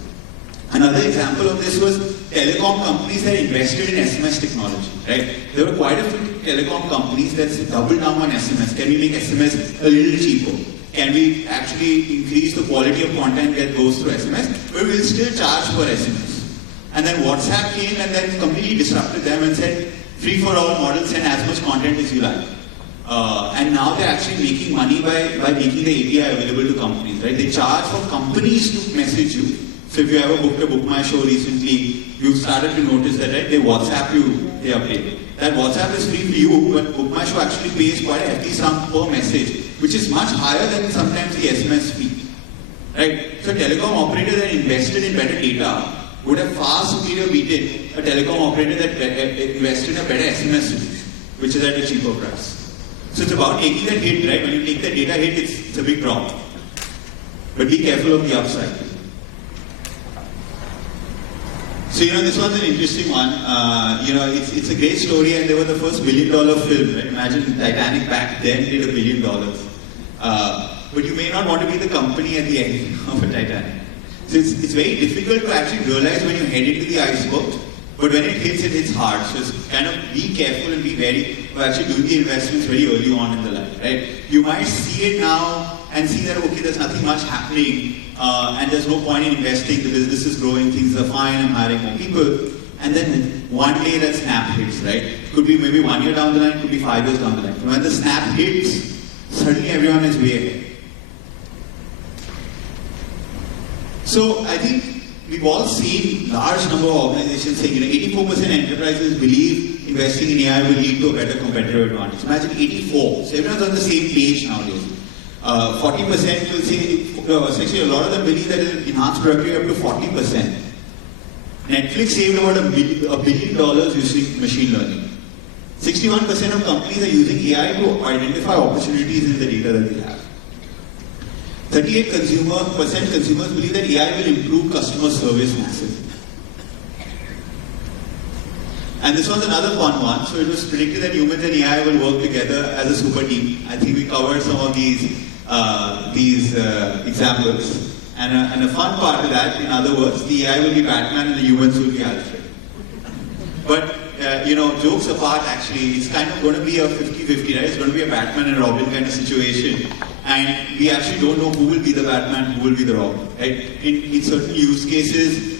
Another example of this was telecom companies that invested in SMS technology, right? There were quite a few telecom companies that doubled down on SMS. Can we make SMS a little cheaper? Can we actually increase the quality of content that goes through SMS? But we'll still charge for SMS. And then WhatsApp came and then completely disrupted them and said, free for all model, send as much content as you like. And now they're actually making money by making the API available to companies, right? They charge for companies to message you. So if you ever booked a Book My Show recently, you've started to notice that, right? They WhatsApp you, they update. That WhatsApp is free for you, but Book My Show actually pays quite a hefty sum per message, which is much higher than sometimes the SMS fee, right? So telecom operator that invested in better data would have far superior beaten a telecom operator that invested in a better SMS solution, which is at a cheaper price. So it's about taking that hit, right? When you take that data hit, it's a big drop. But be careful of the upside. So, this was an interesting one. It's a great story, and they were the first $1 billion film, right? Imagine Titanic back then did $1 billion. But you may not want to be the company at the end of a Titanic. So it's very difficult to actually realize when you head into the iceberg, but when it hits hard. So it's kind of be careful and be wary of actually doing the investments very early on in the life, right? You might see it now and see that, okay, there's nothing much happening, and there's no point in investing, the business is growing, things are fine, I'm hiring more people. And then one day that snap hits, right? Could be maybe 1 year down the line, could be 5 years down the line. When the snap hits, suddenly everyone is way ahead. So I think we've all seen large number of organizations saying, 84% enterprises believe investing in AI will lead to a better competitive advantage. Imagine 84. So everyone's on the same page nowadays. 40% will say, actually a lot of them believe that it will enhance productivity up to 40%. Netflix saved about $1 billion using machine learning. 61% of companies are using AI to identify opportunities in the data that they have. 38% consumers believe that AI will improve customer service massively. And this was another fun one. So it was predicted that humans and AI will work together as a super team. I think we covered some of these examples. And a fun part of that, in other words, the AI will be Batman and the humans will be Alfred. But, jokes apart, actually, it's kind of going to be a 50-50, right? It's going to be a Batman and Robin kind of situation. And we actually don't know who will be the Batman, who will be the Robin, right? In certain use cases,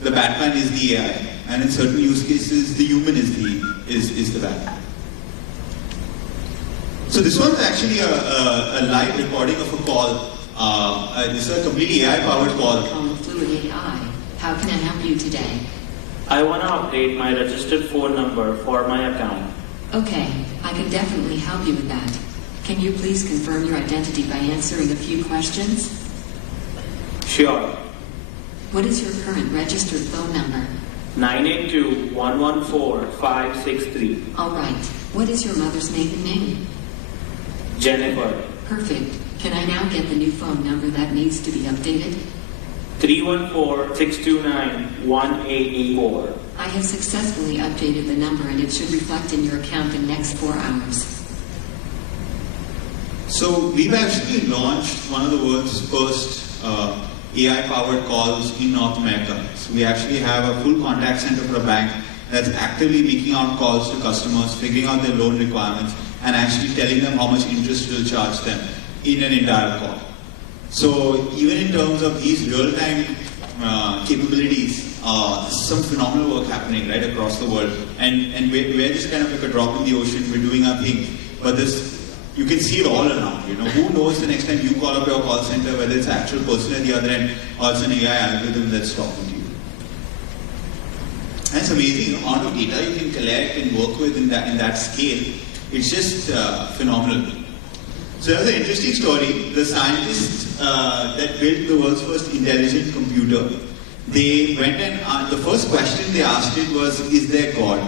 the Batman is the AI. And in certain use cases, the human is the Batman. So this one's actually a live recording of a call. This is a completely AI-powered call. Fluid AI. How can I help you today? I want to update my registered phone number for my account. Okay, I can definitely help you with that. Can you please confirm your identity by answering a few questions? Sure. What is your current registered phone number? 982-114-563. All right. What is your mother's maiden name? Jennifer. Perfect. Can I now get the new phone number that needs to be updated? 314-629-1884. I have successfully updated the number and it should reflect in your account in the next 4 hours. So we've actually launched one of the world's first AI-powered calls in North America. So we actually have a full contact center for a bank that's actively making out calls to customers, figuring out their loan requirements, and actually telling them how much interest we'll charge them in an entire call. So even in terms of these real-time capabilities, some phenomenal work happening right across the world, and we're just kind of like a drop in the ocean. We're doing our thing, but you can see it all around. You know, who knows the next time you call up your call center, whether it's an actual person at the other end or it's an AI algorithm that's talking to you. And it's amazing the amount of data you can collect and work with in that scale. It's just phenomenal. So there's an interesting story. The scientists that built the world's first intelligent computer, they went and the first question they asked it was, "Is there God?"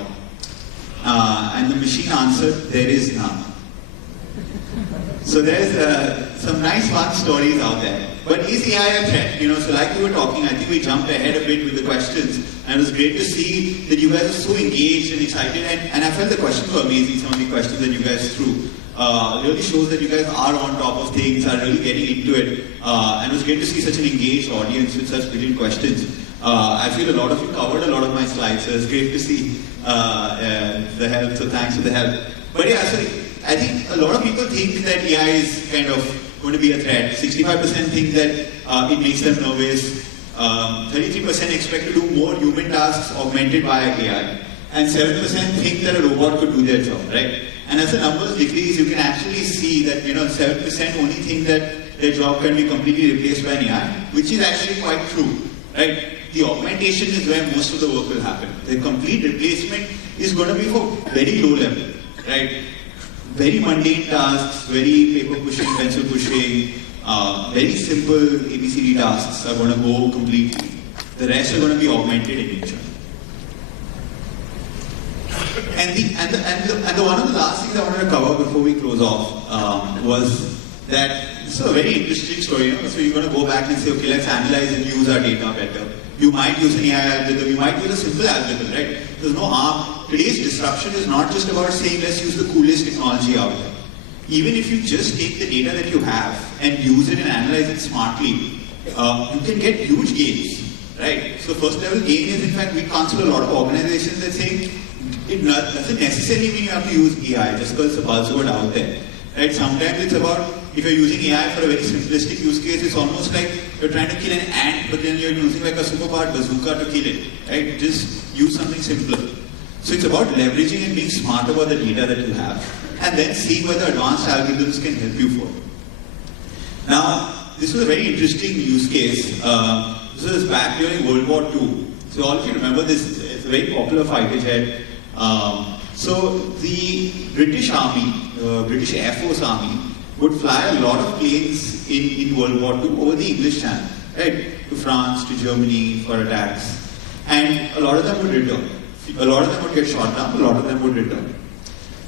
And the machine answered, "There is none." So there's some nice fun stories out there. But is AI a threat? You know, so like we were talking, I think we jumped ahead a bit with the questions, and it was great to see that you guys are so engaged and excited, and I felt the questions were amazing. Some of the questions that you guys threw really shows that you guys are on top of things, are really getting into it, and it was great to see such an engaged audience with such brilliant questions. I feel a lot of you covered a lot of my slides, so it's great to see the help, so thanks for the help. But yeah, so I think a lot of people think that AI is kind of going to be a threat. 65% think that it makes them nervous. 33% expect to do more human tasks augmented by AI. And 7% think that a robot could do their job, right? And as the numbers decrease, you can actually see that, 7% only think that their job can be completely replaced by an AI, which is actually quite true, right? The augmentation is where most of the work will happen. The complete replacement is going to be for very low level, right? Very mundane tasks, very paper pushing, pencil pushing, very simple ABCD tasks are going to go completely. The rest are going to be augmented in nature. And one of the last things I wanted to cover before we close off was that this is a very interesting story. So you're going to go back and say, okay, let's analyze and use our data better. You might use an AI algorithm, you might use a simple algorithm, right? There's no harm. Today's disruption is not just about saying, let's use the coolest technology out there. Even if you just take the data that you have and use it and analyze it smartly, you can get huge gains, right? So first level gain is, in fact, we counsel a lot of organizations that say, it doesn't necessarily mean you have to use AI just because it's a buzzword out there, right? Sometimes it's about, if you're using AI for a very simplistic use case, it's almost like you're trying to kill an ant, but then you're using like a superpowered bazooka to kill it, right? Just use something simpler. So it's about leveraging and being smart about the data that you have, and then seeing whether advanced algorithms can help you for it. Now, this was a very interesting use case. This was back during World War II. So all of you remember this, it's a very popular fighter jet. So the British Army, British Air Force Army, would fly a lot of planes in World War II over the English Channel, right? To France, to Germany for attacks. And a lot of them would return. A lot of them would get shot down, a lot of them would return.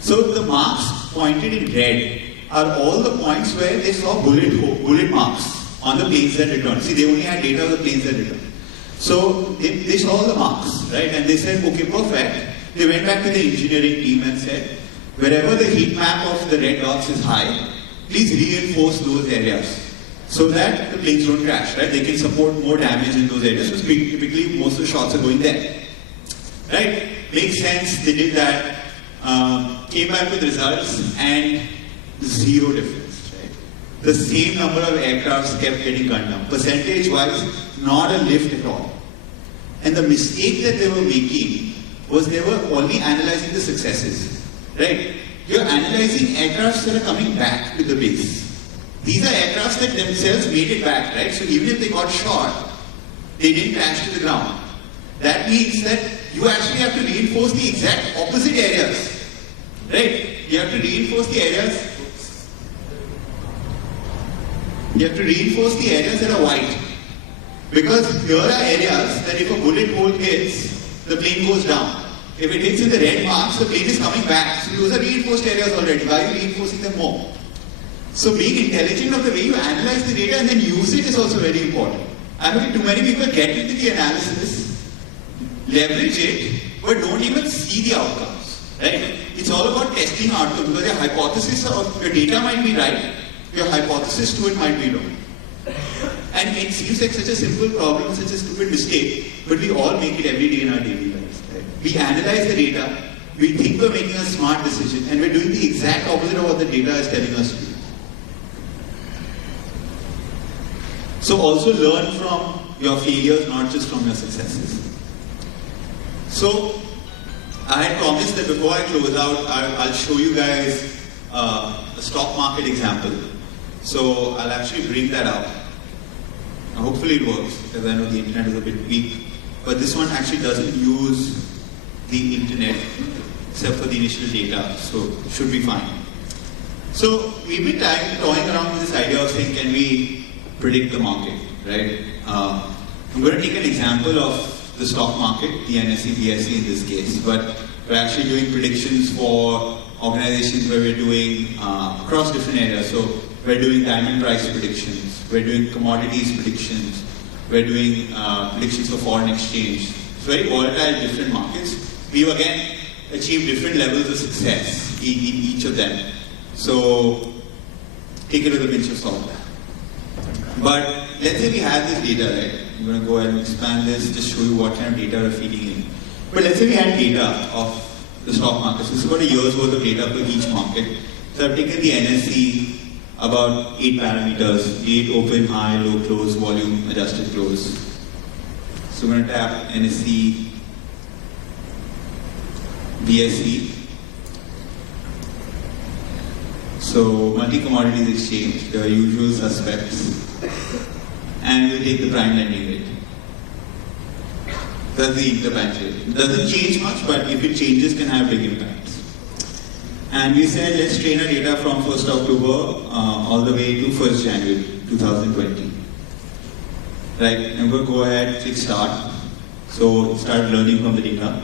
So the marks pointed in red are all the points where they saw bullet marks on the planes that returned. See, they only had data of the planes that returned. So they saw all the marks, right? And they said, okay, perfect. They went back to the engineering team and said, wherever the heat map of the red dots is high, please reinforce those areas so that the planes don't crash, right? They can support more damage in those areas. So typically, most of the shots are going there, right? Makes sense. They did that. Came back with results and zero difference, right? The same number of aircrafts kept getting gunned down. Percentage-wise, not a lift at all. And the mistake that they were making was they were only analyzing the successes, right? You're analyzing aircrafts that are coming back to the base. These are aircrafts that themselves made it back, right? So even if they got shot, they didn't crash to the ground. That means that you actually have to reinforce the exact opposite areas, right? You have to reinforce the areas. You have to reinforce the areas that are white. Because here are areas that if a bullet hole hits, the plane goes down. If it hits in the red marks, the plane is coming back. So those are reinforced areas already. Why are you reinforcing them more? So being intelligent of the way you analyze the data and then use it is also very important. I mean, too many people get into the analysis, leverage it, but don't even see the outcomes, right? It's all about testing outcomes because your hypothesis of your data might be right, your hypothesis to it might be wrong. And it seems like such a simple problem, such a stupid mistake, but we all make it every day in our daily lives. Right? We analyze the data, we think we're making a smart decision, and we're doing the exact opposite of what the data is telling us to do. So also learn from your failures, not just from your successes. So I had promised that before I close out, I'll show you guys a stock market example. So I'll actually bring that up. Hopefully it works, because I know the internet is a bit weak. But this one actually doesn't use the internet, except for the initial data, so it should be fine. So we've been toying around with this idea of saying, can we predict the market, right? I'm going to take an example of the stock market, the NSE, BSE in this case, but we're actually doing predictions for organizations where we're doing across different areas. So we're doing diamond price predictions, we're doing commodities predictions, we're doing predictions for foreign exchange. It's very volatile, different markets. We've again achieved different levels of success in each of them. So take it with a pinch of salt. But let's say we have this data, right? I'm going to go ahead and expand this, just show you what kind of data we're feeding in. But let's say we had data of the stock market. So this is about a year's worth of data for each market. So I've taken the NSE, about 8 parameters: date, open, high, low, close, volume, adjusted close. So we're going to tap NSE, BSE. So multi-commodities exchange, the usual suspects. And we'll take the prime lending rate. That's the interbank rate. It doesn't change much, but if it changes, can have big impacts. And we said, let's train our data from 1st October all the way to 1st January 2020. Right, I'm going to go ahead, click start. So start learning from the data.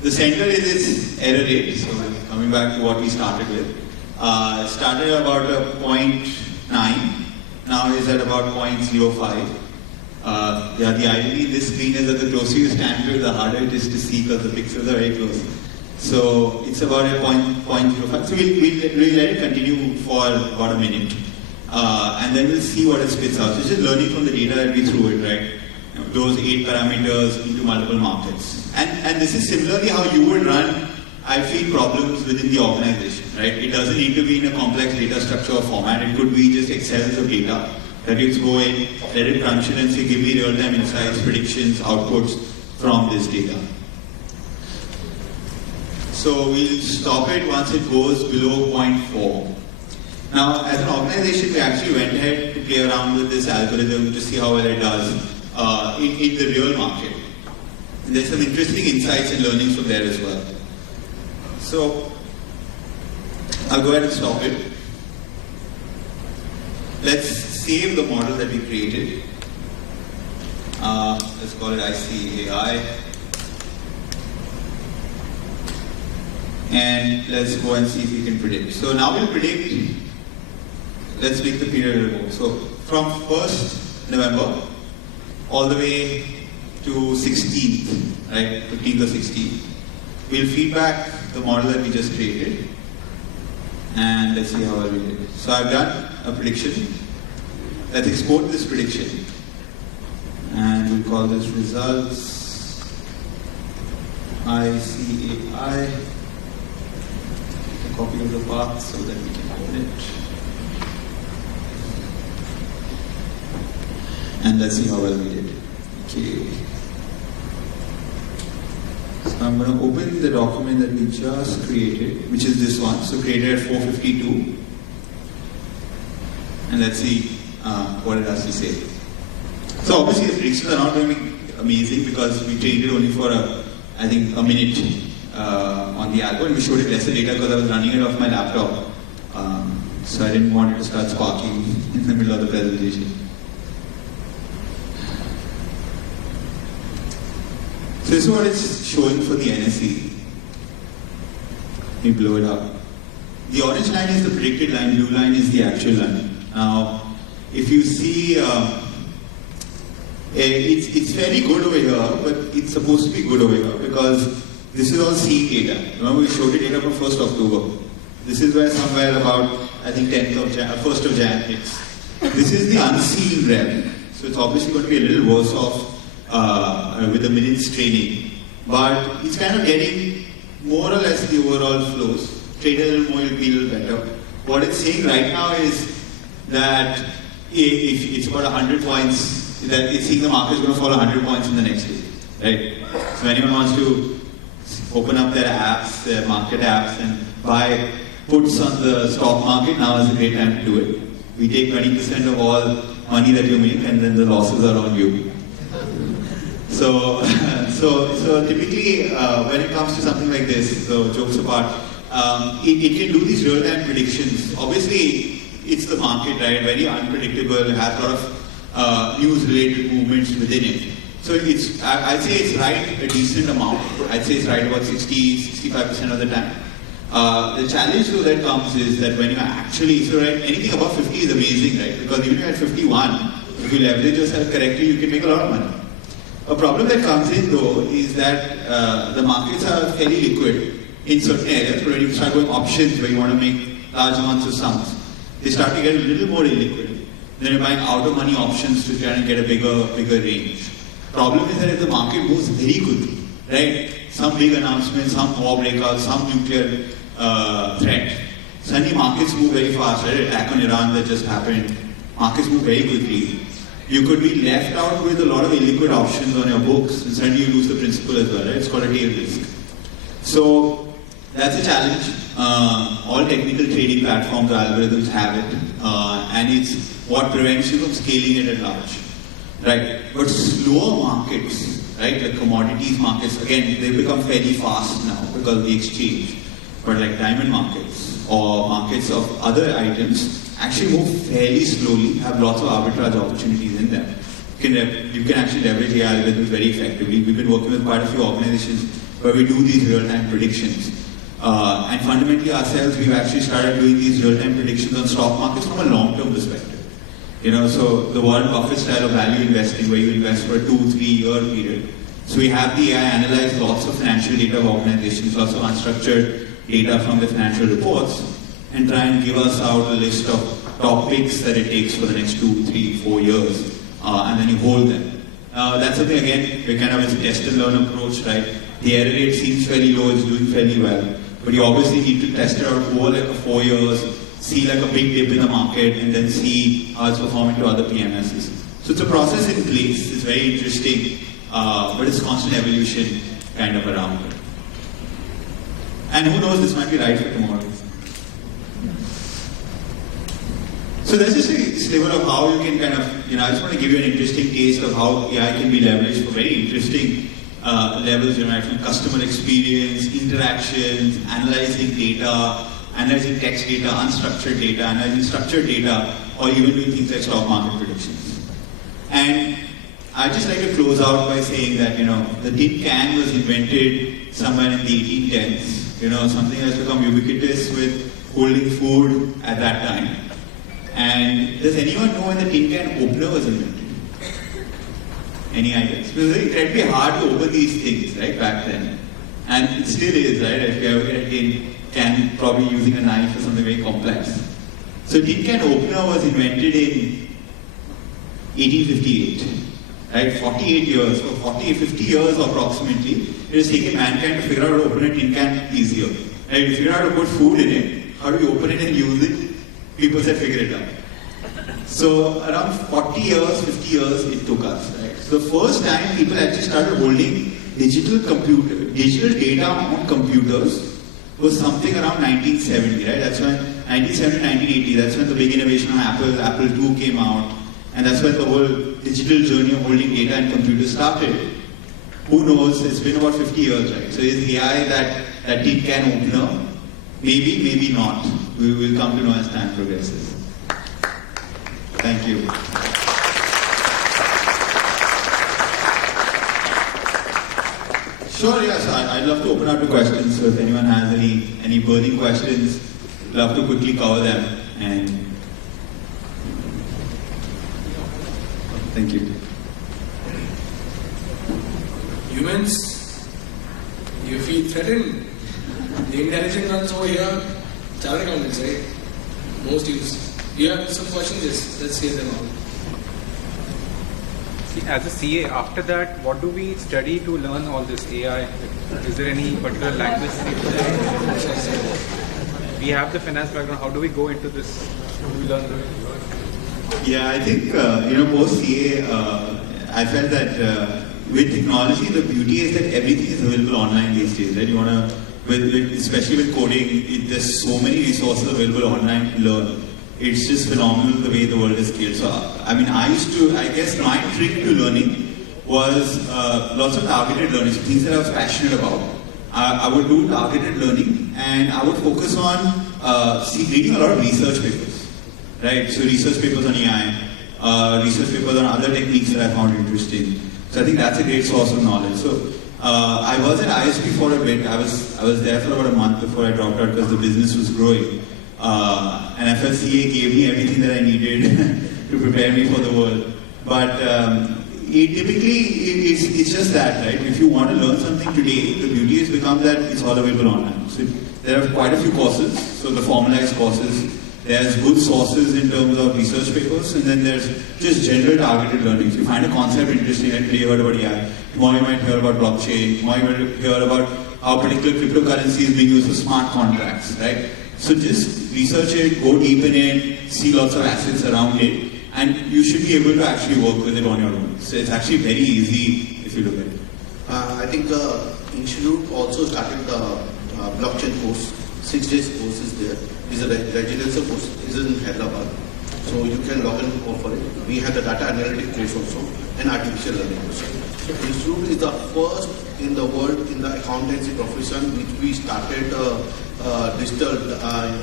The center is its error rate. So coming back to what we started with. Started about a 0.9. Now is at about 0.05. The irony in this screen is that the closer you stand to it, the harder it is to see because the pixels are very close. So it's about a 0.05. So we'll let it continue for about a minute. And then we'll see what it spits out. So it's just learning from the data that we threw it, right? Those 8 parameters into multiple markets. And this is similarly how you would run, I feel, problems within the organization, right? It doesn't need to be in a complex data structure or format. It could be just Excels of data that you go in, let it crunch it and say, give me real-time insights, predictions, outputs from this data. So we'll stop it once it goes below 0.4. Now, as an organization, we actually went ahead to play around with this algorithm to see how well it does in the real market. And there's some interesting insights and learnings from there as well. So I'll go ahead and stop it. Let's save the model that we created. Let's call it ICAI. And let's go and see if we can predict. So now we'll predict, let's make the period remote. So from 1st November all the way to 16th, right, 15th or 16th. We'll feed back the model that we just created. And let's see how well we did. So I've done a prediction. Let's export this prediction. And we'll call this results ICAI. A copy of the path so that we can open it. And let's see how well we did. Okay. So I'm going to open the document that we just created, which is this one. So created at 4:52. And let's see what it has to say. So obviously the predictions are not going to be amazing because we trained it only for I think a minute on the algo, and we showed it lesser data because I was running it off my laptop. So I didn't want it to start sparking in the middle of the presentation. So this is what it's showing for the NSE. We blow it up. The orange line is the predicted line, blue line is the actual line. Now, if you see, it's fairly good over here, but it's supposed to be good over here because this is all seen data. Remember we showed the data from 1st October. This is where somewhere about, I think 1st of Jan hits. This is the unseen realm. So it's obviously going to be a little worse off with the minutes training. But it's kind of getting more or less the overall flows. Trade a little more, it'll be a little better. What it's saying right now is that if it's about 100 points, that it's seeing the market is going to fall 100 points in the next day, right? So anyone wants to open up their apps, their market apps, and buy puts on the stock market, now is a great time to do it. We take 20% of all money that you make, and then the losses are on you. So typically, when it comes to something like this, so jokes apart, it can do these real-time predictions. Obviously, it's the market, right? Very unpredictable. It has a lot of news-related movements within it. So I'd say it's right a decent amount. I'd say it's right about 60-65% of the time. The challenge though that comes is that when you actually, so right, anything above 50 is amazing, right? Because even at 51, if you leverage yourself correctly, you can make a lot of money. A problem that comes in though is that the markets are fairly liquid in certain areas, but when you start going options where you want to make large amounts of sums, they start to get a little more illiquid. Then you're buying out of money options to try and get a bigger range. Problem is that if the market moves very quickly, right? Some big announcement, some war breakout, some nuclear threat. Suddenly markets move very fast, right? Attack on Iran that just happened. Markets move very quickly. You could be left out with a lot of illiquid options on your books, and suddenly you lose the principal as well, right? It's called a tail risk. So that's a challenge. All technical trading platforms or algorithms have it, and it's what prevents you from scaling it at large, right? But slower markets, right, like commodities markets, again, they become fairly fast now because of the exchange. But like diamond markets or markets of other items actually move fairly slowly, have lots of arbitrage opportunities in them. You can actually leverage the algorithms very effectively. We've been working with quite a few organizations where we do these real-time predictions. And fundamentally ourselves, we've actually started doing these real-time predictions on stock markets from a long-term perspective. So the Warren Buffett style of value investing where you invest for a 2-3 year period. So we have the AI analyze lots of financial data of organizations, lots of unstructured data from the financial reports, and try and give us out a list of top picks that it takes for the next 2, 3, 4 years, and then you hold them. That's something, again, we kind of a test and learn approach, right? The error rate seems fairly low, it's doing fairly well, but you obviously need to test it out over like a 4 years, see like a big dip in the market, and then see how it's performing to other PMSs. So it's a process in place, it's very interesting, but it's constant evolution kind of around it. And who knows, this might be right for tomorrow. So that's just a sliver of how you can kind of, I just want to give you an interesting taste of how AI can be leveraged for very interesting levels, right, from customer experience, interactions, analyzing data, analyzing text data, unstructured data, analyzing structured data, or even doing things like stock market predictions. And I'd just like to close out by saying that, the tin can was invented somewhere in the 1810s. Something that's become ubiquitous with holding food at that time. And does anyone know when the tin can opener was invented? Any ideas? It was very incredibly hard to open these things, right, back then. And it still is, right? If you ever get a tin can, probably using a knife or something very complex. So tin can opener was invented in 1858, right? 48 years, for 50 years approximately, it has taken mankind to figure out how to open a tin can easier. Right? You figure out how to put food in it, how do you open it and use it? People said figure it out. So around 40 years, 50 years it took us, right? So the first time people actually started holding digital data on computers was something around 1970, right? That's when 1970, 1980, that's when the big innovation on Apple II came out, and that's when the whole digital journey of holding data in computers started. Who knows? It's been about 50 years, right? So is AI that tin can opener? Maybe, maybe not. We will come to know as time progresses. Thank you. Sure, yes, I'd love to open up to questions. So if anyone has any burning questions, love to quickly cover them. And thank you. Humans, you feel threatened. The intelligent ones over here, chartered accountants, right? Most use. You have some questions? Yes, let's hear them out. See, as a CA, after that, what do we study to learn all this AI? Is there any particular language? We have the finance background. How do we go into this? Do we learn Yeah, I think, post CA, I felt that with technology, the beauty is that everything is available online these days, right? You want to, especially with coding, there's so many resources available online to learn. It's just phenomenal the way the world is scaled. So, I guess my trick to learning was lots of targeted learning, so things that I was passionate about. I would do targeted learning, and I would focus on reading a lot of research papers, right? So research papers on AI, research papers on other techniques that I found interesting. So I think that's a great source of knowledge. So I was at ISP for a bit. I was there for about a month before I dropped out because the business was growing. And FLCA gave me everything that I needed to prepare me for the world. But it's just that, right? If you want to learn something today, the beauty has become that it's all available online. So there are quite a few courses, so the formalized courses. There's good sources in terms of research papers, and then there's just general targeted learning. If you find a concept interesting, like today you heard about AI, tomorrow you might hear about blockchain, tomorrow you might hear about how particular cryptocurrency is being used for smart contracts, right? So just research it, go deep in it, see lots of assets around it, and you should be able to actually work with it on your own. So it's actually very easy if you look at it. I think the institute also started the blockchain course. 6 days course is there. It's a residential course. It's in Hyderabad. So you can log in for it. We have the data analytic course also and artificial learning course. So institute is the first in the world in the accountancy profession which we started digital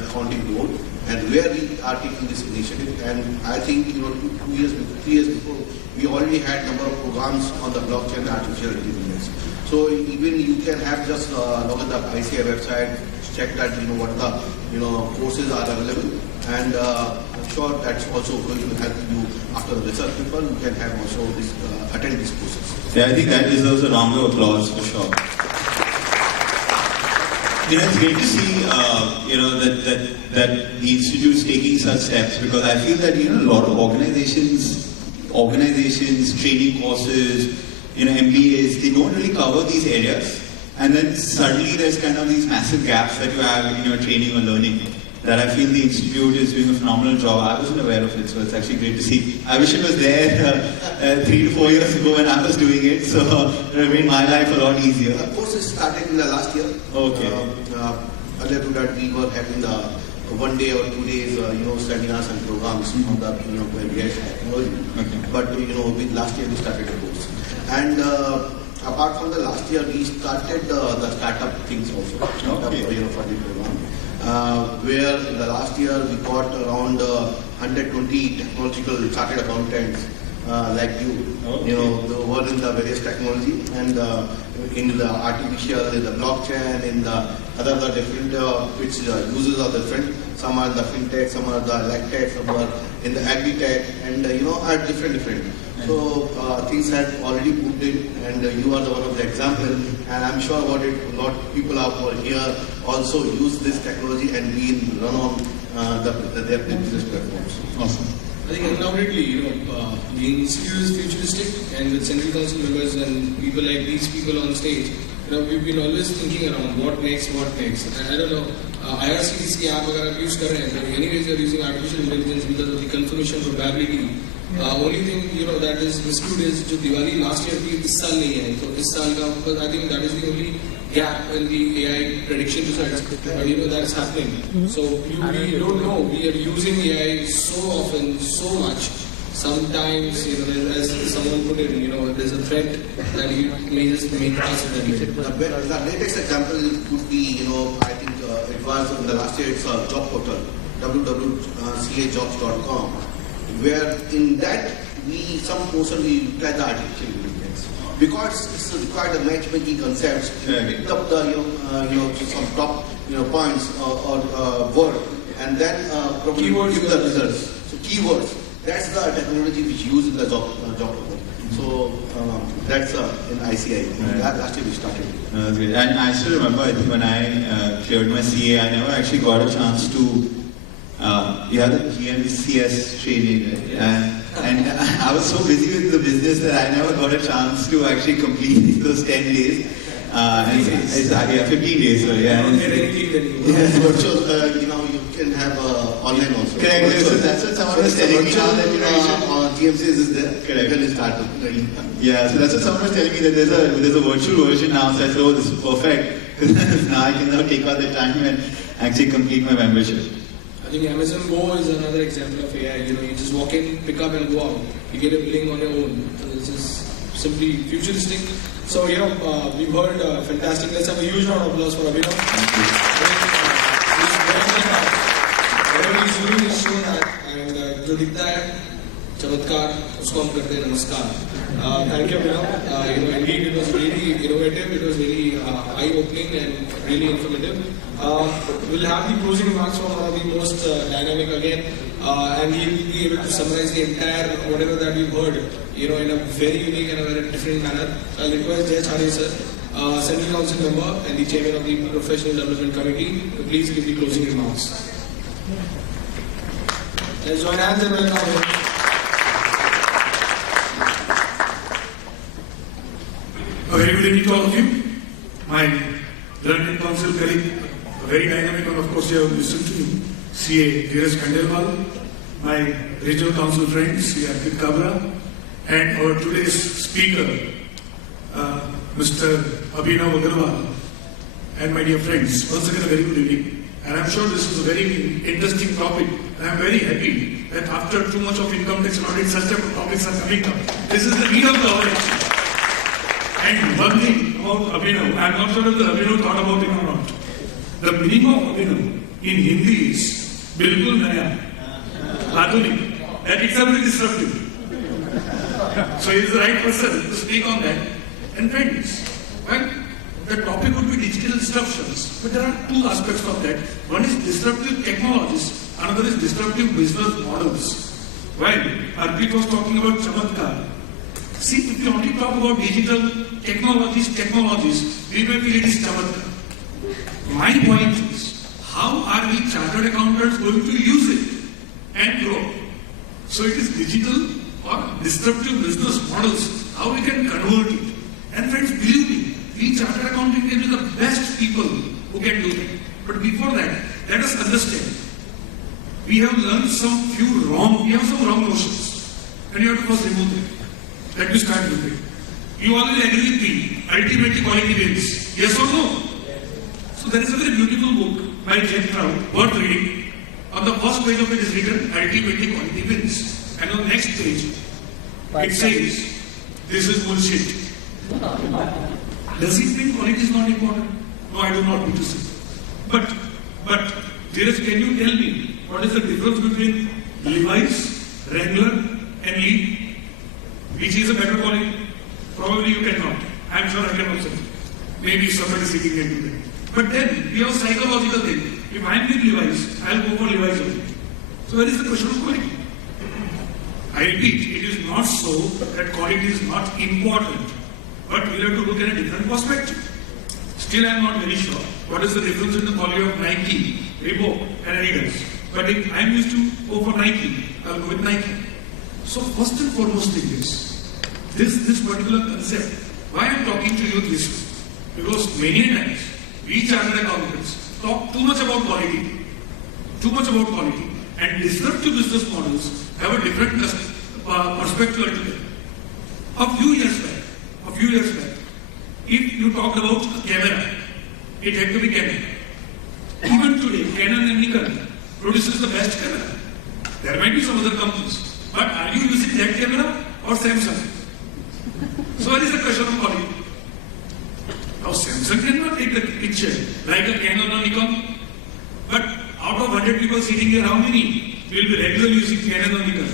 accounting board, and where we are taking this initiative. And I think 3 years before, we already had number of programs on the blockchain and artificial intelligence. So even you can have just log in the ICAI website, check that what the courses are available, and I'm sure that's also going to help you after the research paper. You can have also this attend these courses. Yeah, I think that deserves a round of applause for sure. It's great to see that the institute is taking such steps, because I feel that a lot of organizations, training courses, MBAs, they don't really cover these areas, and then suddenly there's kind of these massive gaps that you have in your training or learning. That I feel the institute is doing a phenomenal job. I wasn't aware of it, so it's actually great to see. I wish it was there 3 to 4 years ago when I was doing it, so it made my life a lot easier. The courses started in the last year. Okay. Earlier to that, we were having the 1 day or 2 days, seminars and programs on the various technology. Okay. But with last year we started the course. And apart from the last year, we started the startup things also. For the program. Where in the last year we got around 120 technological chartered accountants like you, who were in the various technology and in the artificial, in the blockchain, in the other different which uses are different. Some are in the fintech, some are the electech, some are in the agri-tech, and are different. So things have already moved in, and you are the one of the example. And I'm sure about it. A lot of people out here also use this technology and run on their business platforms. Awesome. I think undoubtedly, the institute is futuristic, and with central council members and people like these people on stage, we've been always thinking around what next. I don't know. IRCTC app अगर आप use कर रहे हैं, but anyways you're using artificial intelligence because of the confirmation probability. Only thing that is dispute is जो Diwali last year थी इस साल नहीं है, तो इस साल का, because I think that is the only gap in the AI prediction results. But that's happening. So we don't know. We are using AI so often, so much. Sometimes, as someone put it, there's a threat that you may just make us redundant. The latest example could be, I think it was in the last year, it's a job portal, www.cajobs.com, where in that some portion we utilize the artificial intelligence. Because it's required a matchmaking concepts, pick up the some top points or word, and then probably give the results. So keywords. That's the technology which used in the job portal. So that's in ICAI. Last year we started. That's great. And I still remember, I think when I cleared my CA, I never actually got a chance to. You had the GMCS training, right? And I was so busy with the business that I never got a chance to actually complete those 10 days. It's 15 days, so yeah. Virtual, can have online also. Correct. So that's what someone was telling me now that TMCs is there. Correct. Then you start. Yeah, so that's what someone was telling me, that there's a virtual version now. So I said, oh, this is perfect. Now I can take out the time and actually complete my membership. I think Amazon Go is another example of AI. You just walk in, pick up, and go out. You get a billing on your own. So this is simply futuristic. So we've heard fantastic. Let's have a huge round of applause for Abhinav. Whatever he's doing is shown that, and जो दिखता है चमत्कार उसको हम करते हैं नमस्कार. Thank you, Abhinav. Indeed, it was really innovative. It was really eye-opening and really informative. We'll have the closing remarks from one of the most dynamic again, and he'll be able to summarize the entire whatever that we've heard, in a very unique and a very different manner. So I'll request Jay Chhade sir, Central Council member and the chairman of the Professional Development Committee, to please give the closing remarks. Let's join hands and welcome him. A very good evening to all of you. My learning council colleague, a very dynamic one, of course, you have listened to him, CA Dheeraj Khandelwal, my regional council friend, CA Ankit Kabra, and our today's speaker, Mr. Abhinav Agarwal, and my dear friends. Once again, a very good evening. And I'm sure this is a very interesting topic. And I'm very happy that after too much of income tax and audit, such type of topics are coming up. This is the need of the hour. And one thing about Abhinav, I'm not sure if the Abhinav thought about it or not. The meaning of Abhinav in Hindi is Bilkul Naya, Adunik. That itself is disruptive. So he is the right person to speak on that. And friends, well, the topic would be digital disruptions. But there are two aspects of that. One is disruptive technologies, another is disruptive business models. While Arpit was talking about Chamatkar, see, if you only talk about digital technologies, we may feel it is Chamatkar. My point is, how are we chartered accountants going to use it and grow? So it is digital or disruptive business models, how we can convert it. And friends, believe me, we chartered accounting can be the best people who can do that. But before that, let us understand, we have learned some wrong notions. And you have to first remove them. Let me start with it. You already agree with me, ultimately quality wins. Yes or no? So there is a very beautiful book by Jack Trout, worth reading. On the first page of it is written, ultimately quality wins. And on the next page, it says, this is bullshit. Does it mean quality is not important? No, I do not mean to say. But, Dheeraj, can you tell me what is the difference between Levi's, Wrangler, and Lee? Which is a better quality? Probably you cannot. I am sure I cannot say. Maybe somebody sitting can do that. But then we have a psychological thing. If I am with Levi's, I will go for Levi's only. So where is the question of quality? I repeat, it is not so that quality is not important. But we have to look at a different perspective. Still, I am not very sure what is the difference in the quality of Nike, Reebok, and Adidas. But if I am used to go for Nike, I will go with Nike. So first and foremost thing is, this particular concept, why I am talking to you this way? Because many times, we chartered accountants talk too much about quality, and disruptive business models have a different perspective altogether. A few years back, if you talked about a camera, it had to be Canon. Even today, Canon and Nikon produces the best camera. There might be some other companies, but are you using that camera or Samsung? So what is the question of quality? Now Samsung cannot take the picture like a Canon or Nikon, but out of 100 people sitting here, how many will be regularly using Canon or Nikon?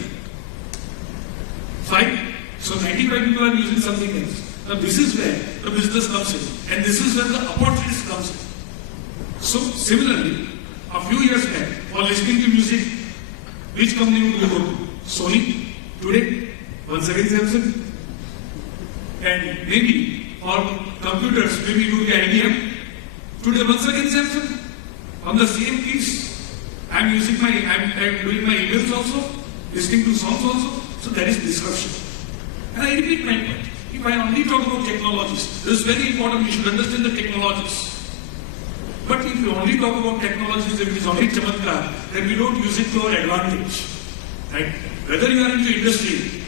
5. So 95 people are using something else. Now this is where the business comes in, and this is where the opportunities comes in. So similarly, a few years back, for listening to music, which company would you go to? Sony. Today, once again Samsung. And maybe for computers, maybe you would be IBM. Today, once again Samsung. On the same piece, I'm doing my emails also, listening to songs also. So there is disruption. And I repeat my point. If I only talk about technologies, this is very important, you should understand the technologies. But if you only talk about technologies, if it is only chamatkar, then we don't use it to our advantage. Right? Whether you are into industry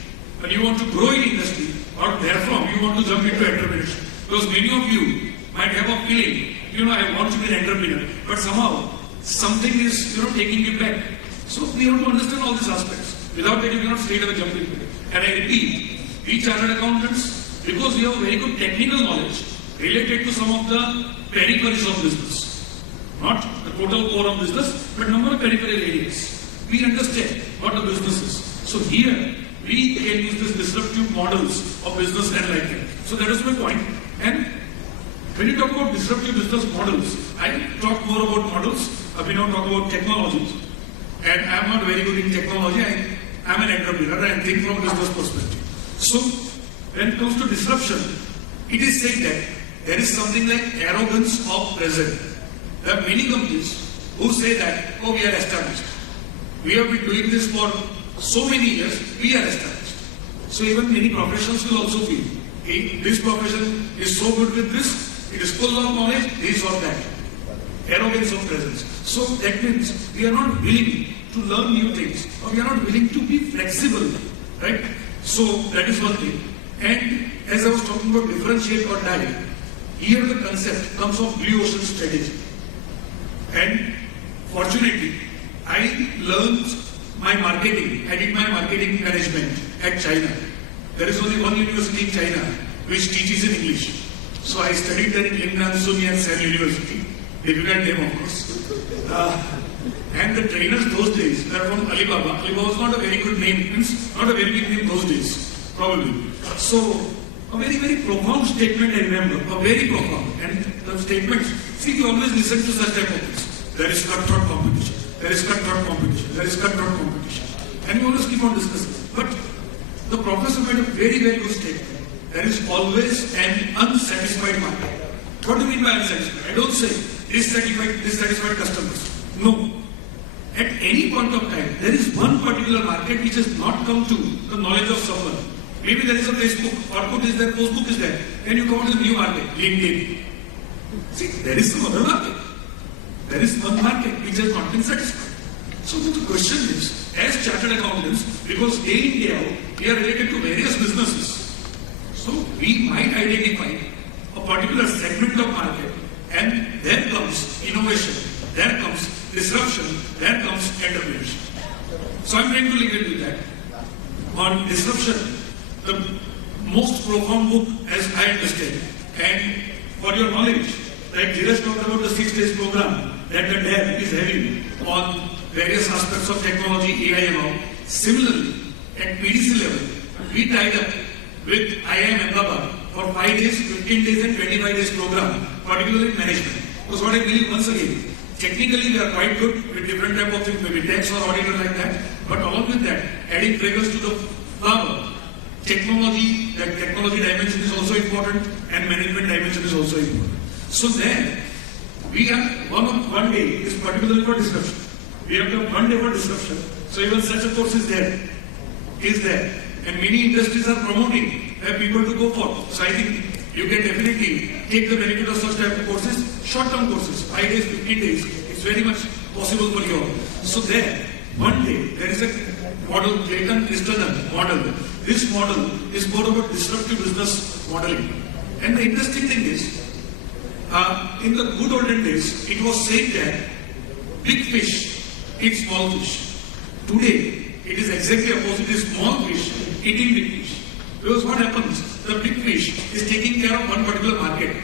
and you want to grow in industry, or therefrom you want to jump into entrepreneurship. Because many of you might have a feeling, I want to be an entrepreneur, but somehow something is, taking you back. So we have to understand all these aspects. Without that, you cannot straight away jump into it. And I repeat, we chartered accountants, because we have very good technical knowledge related to some of the peripheries of business. Not the total core of business, but number of peripheral areas. We understand what the business is. So here, we can use these disruptive models of business and like that. So that is my point. And when you talk about disruptive business models, I talk more about models. We now talk about technologies. And I am not very good in technology. I am an entrepreneur and think from a business perspective. So when it comes to disruption, it is said that there is something like arrogance of present. There are many companies who say that, we are established. We have been doing this for so many years, we are established. So even many professions will also feel, this profession is so good with this, it is full of knowledge, this or that. Arrogance of presence. So that means we are not willing to learn new things, or we are not willing to be flexible, right? So that is one thing. And as I was talking about differentiate or die, here the concept comes of blue ocean strategy. And fortunately, I learned my marketing. I did my marketing management at China. There is only one university in China which teaches in English. So I studied there in Lingnan, Sun Yat-sen University. Difficult name, of course. And the trainers those days were from Alibaba. Alibaba was not a very good name, means not a very big name those days, probably. So a very, very profound statement I remember, a very profound. And the statements, see, we always listen to such type of things. There is cutthroat competition. There is cutthroat competition. There is cutthroat competition. And we always keep on discussing. But the professor made a very, very good statement. There is always an unsatisfied market. What do you mean by unsatisfied? I don't say dissatisfied customers. No. At any point of time, there is one particular market which has not come to the knowledge of someone. Maybe there is a Facebook, Orkut is there, Facebook is there. Then you come to the new market, LinkedIn. See, there is some other market. There is one market which has not been satisfied. So the question is, as chartered accountants, because day in, day out, we are related to various businesses. So we might identify a particular segment of market, and there comes innovation, there comes disruption, there comes entrepreneurship. So I'm trying to leave it with that. On disruption, the most profound book as I understand, and for your knowledge, like Dheeraj talked about the 6 days program that the DAB is having on various aspects of technology, AI and all. Similarly, at PDC level, we tied up with IIM Ahmedabad for 5 days, 15 days and 25 days program, particularly in management. Because what I believe, once again, technically we are quite good with different type of things, maybe tax or audit or like that, but along with that, adding flavors to the flower, technology, that technology dimension is also important and management dimension is also important. So then, we have one day is particularly for disruption. We have got 1 day for disruption. So even such a course is there. And many industries are promoting people to go for. So I think you can definitely take the benefit of such type of courses, short-term courses, 5 days, 15 days. It's very much possible for you all. So there, one day, there is a model, Clayton Christensen model. This model is more about disruptive business modeling. And the interesting thing is, in the good olden days, it was said that big fish eat small fish. Today, it is exactly opposite. It is small fish eating big fish. Because what happens? The big fish is taking care of one particular market.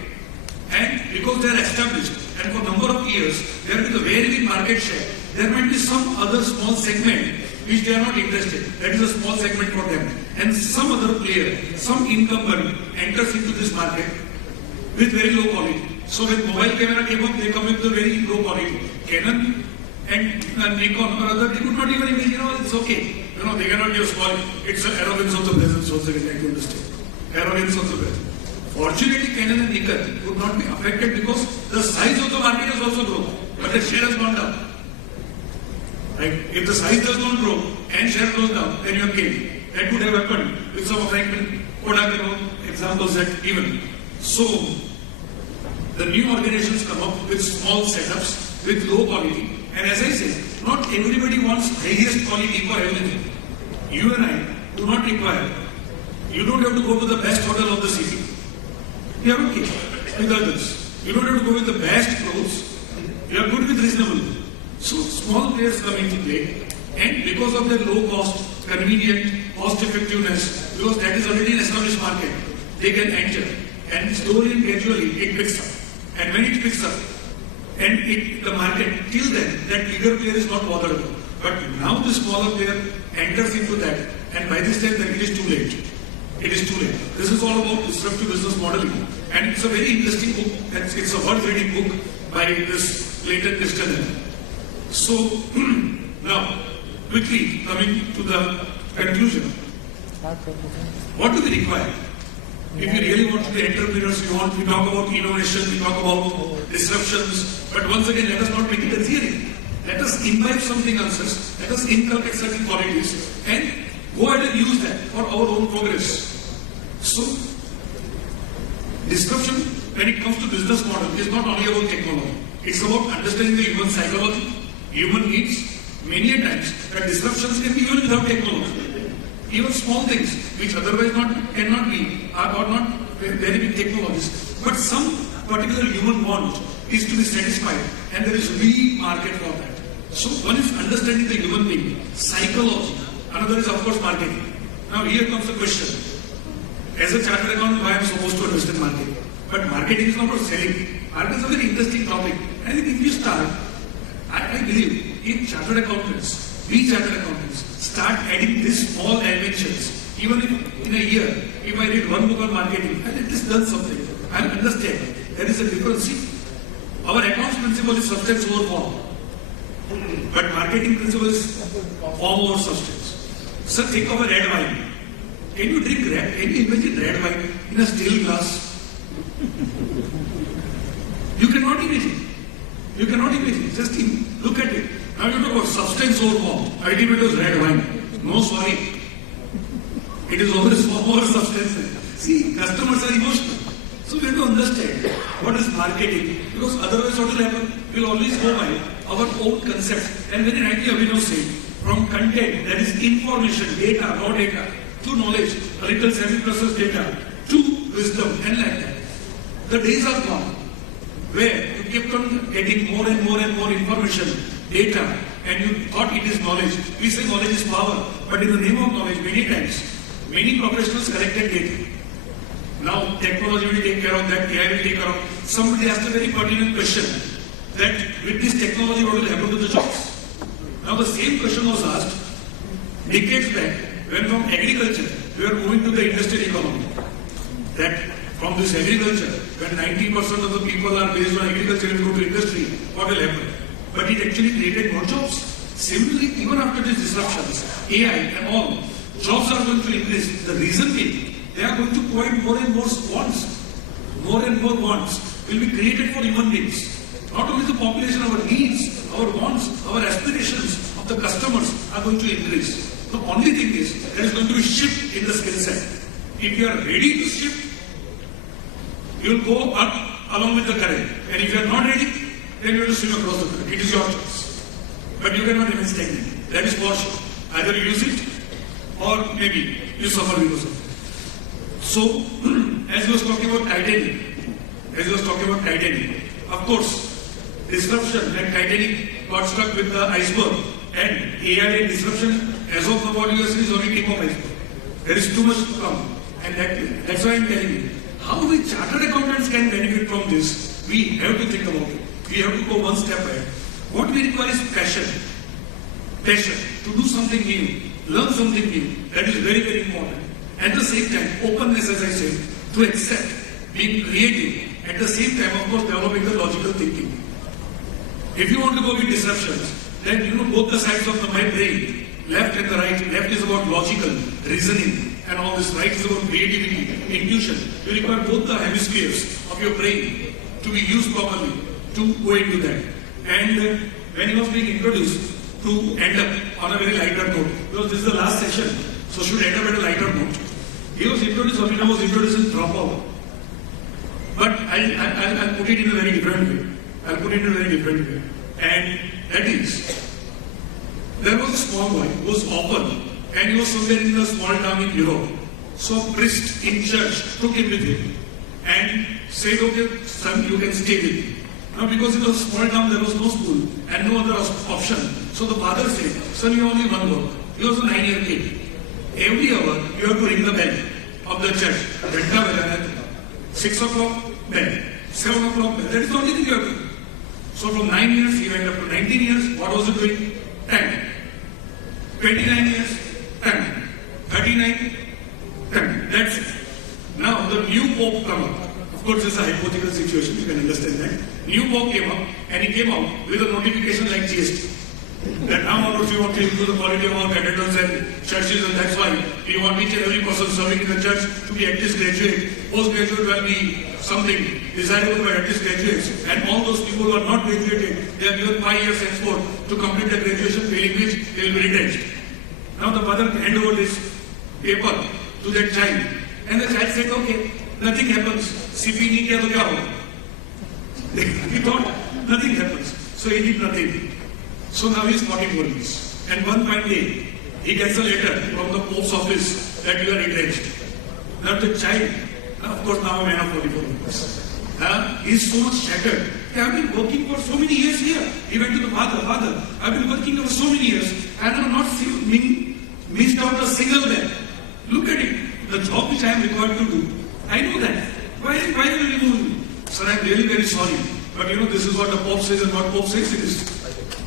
And because they are established, and for a number of years, there is a very big market share, there might be some other small segment which they are not interested. That is a small segment for them. And some other player, some incumbent enters into this market with very low quality. So when mobile camera came up, they come with a very low quality. Canon and Nikon or other, they could not even imagine, it's okay. They cannot use quality. It's an arrogance of the presence also, we like to understand. Arrogance of the presence. Fortunately, Canon and Nikon would not be affected because the size of the market has also grown, but the share has gone down. Right? If the size does not grow and share goes down, then you are killed. That would have happened with some of Kodak, examples that even. So, The new organizations come up with small setups, with low quality. And as I said, not everybody wants highest quality for everything. You and I do not require. You don't have to go to the best hotel of the city. You are okay with others. You don't have to go with the best clothes. You are good with reasonable. So small players come into play, and because of their low cost, convenient, cost effectiveness, because that is already an established market, they can enter, and slowly and gradually it picks up. And when it picks up, and the market, till then, that bigger player is not bothered about. But now the smaller player enters into that, and by this time then it is too late. It is too late. This is all about disruptive business modeling, and it's a very interesting book. It's a worth-reading book by this Leighton Christensen. So now, quickly coming to the conclusion, what do we require? If you really want to be entrepreneurs, we talk about innovation, we talk about disruptions, but once again, let us not make it a theory. Let us imbibe something answers, let us inculcate certain qualities, and go ahead and use that for our own progress. So, disruption, when it comes to business model, is not only about technology. It's about understanding the human psychology, human needs. Many a times, that disruptions can be even without technology. Even small things, which otherwise cannot be, are not very big technologies. But some particular human want is to be satisfied, and there is a big market for that. So one is understanding the human being, psychology. Another is, of course, marketing. Now here comes the question. As a chartered accountant, why I am supposed to understand marketing? But marketing is not about selling. Marketing is a very interesting topic. And if you start, I believe, if chartered accountants, we chartered accountants, start adding these small dimensions, even if in a year, if I read one book on marketing, and it has done something, I understand there is a difference. Our accounts principle is substance over form, but marketing principle is form over substance. So think of a red wine. Can you drink red? Can you imagine red wine in a steel glass? You cannot imagine. You cannot imagine. Just look at it. Now you talk about substance over form. Ultimately it was red wine. No, sorry. It is always form over substance. See, customers are emotional. So we have to understand what is marketing, because otherwise what will happen? We will always go by our own concepts. And very rightly Abhinav said, from content, that is information, data, raw data, to knowledge, a little semi-processed data, to wisdom, and like that. The days are gone where you kept on getting more and more and more information, data, and you thought it is knowledge. We say knowledge is power, but in the name of knowledge, many times, many professionals collected data. Now technology will take care of that, AI will take care of. Somebody asked a very pertinent question, that with this technology what will happen to the jobs? Now the same question was asked decades back, when from agriculture we were moving to the industrial economy. That from this agriculture, when 90% of the people are based on agriculture and go to industry, what will happen? But it actually created more jobs. Similarly, even after these disruptions, AI and all, jobs are going to increase. The reason being, they are going to provide more and more wants. More and more wants will be created for human beings. Not only the population, our needs, our wants, our aspirations of the customers are going to increase. The only thing is, there is going to be shift in the skill set. If you are ready to shift, you will go up along with the current. And if you are not ready, then you have to swim across the current. It is your choice. But you cannot remain stagnant. That is for sure. Either you use it, or maybe you suffer because of it. So, as he was talking about Titanic, of course, disruption, like Titanic got stuck with the iceberg, and AI and disruption, as of now, what you are saying is only tip of iceberg. There is too much to come, and that's why I am telling you. How we chartered accountants can benefit from this, we have to think about it. We have to go one step ahead. What we require is passion. Passion to do something new, learn something new. That is very, very important. At the same time, openness, as I said, to accept, being creative. At the same time, of course, developing the logical thinking. If you want to go with disruptions, then you know both the sides of my brain, left and the right. Left is about logical, reasoning, and all this. Right is about creativity, intuition. You require both the hemispheres of your brain to be used properly to go into that. And when he was being introduced, to end up on a very lighter note, because this is the last session, so should end up at a lighter note. He was introduced, Abhinav was introduced in dropout. But I'll put it in a very different way. And that is, there was a small boy who was orphaned and he was somewhere in a small town in Europe. So a priest in church took him with him and said, okay, son, you can stay with me. Now because it was a small town, there was no school and no other option. So the father said, son, you have only one work. He was a 9-year kid. Every hour, you have to ring the bell of the church. 6 o'clock, bell. 7 o'clock, bell. That is the only thing you have to do. So from 9 years, he went up to 19 years. What was he doing? 10. 29 years, 10. 39, 10. That's it. Now the new Pope come up. Of course, it's a hypothetical situation, you can understand that. New Pope came up and he came out with a notification like GST. That now onwards we want to improve the quality of our cathedrals and churches, and that's why we want each and every person serving in the church to be at least graduate. Postgraduate will be something desirable by at least graduates. And all those people who are not graduated, they are given 5 years henceforth to complete their graduation, failing which they will be retrenched. Now the mother hand over this paper to that child, and the child said, okay, nothing happens. CP nahi kiya to kya hoga? He thought nothing happens. So he did nothing. So now he is 44 years. And one fine day, he gets a letter from the Pope's office that you are retrenched. Now the child, of course now a man of 44 years, he is so much shattered. I have been working for so many years here. He went to the father, I have been working for so many years and I have not missed out a single day. Look at it. The job which I am required to do, I know that. Why will you remove me? Sir, I am really very sorry. But you know, this is what the Pope says, and what Pope says it is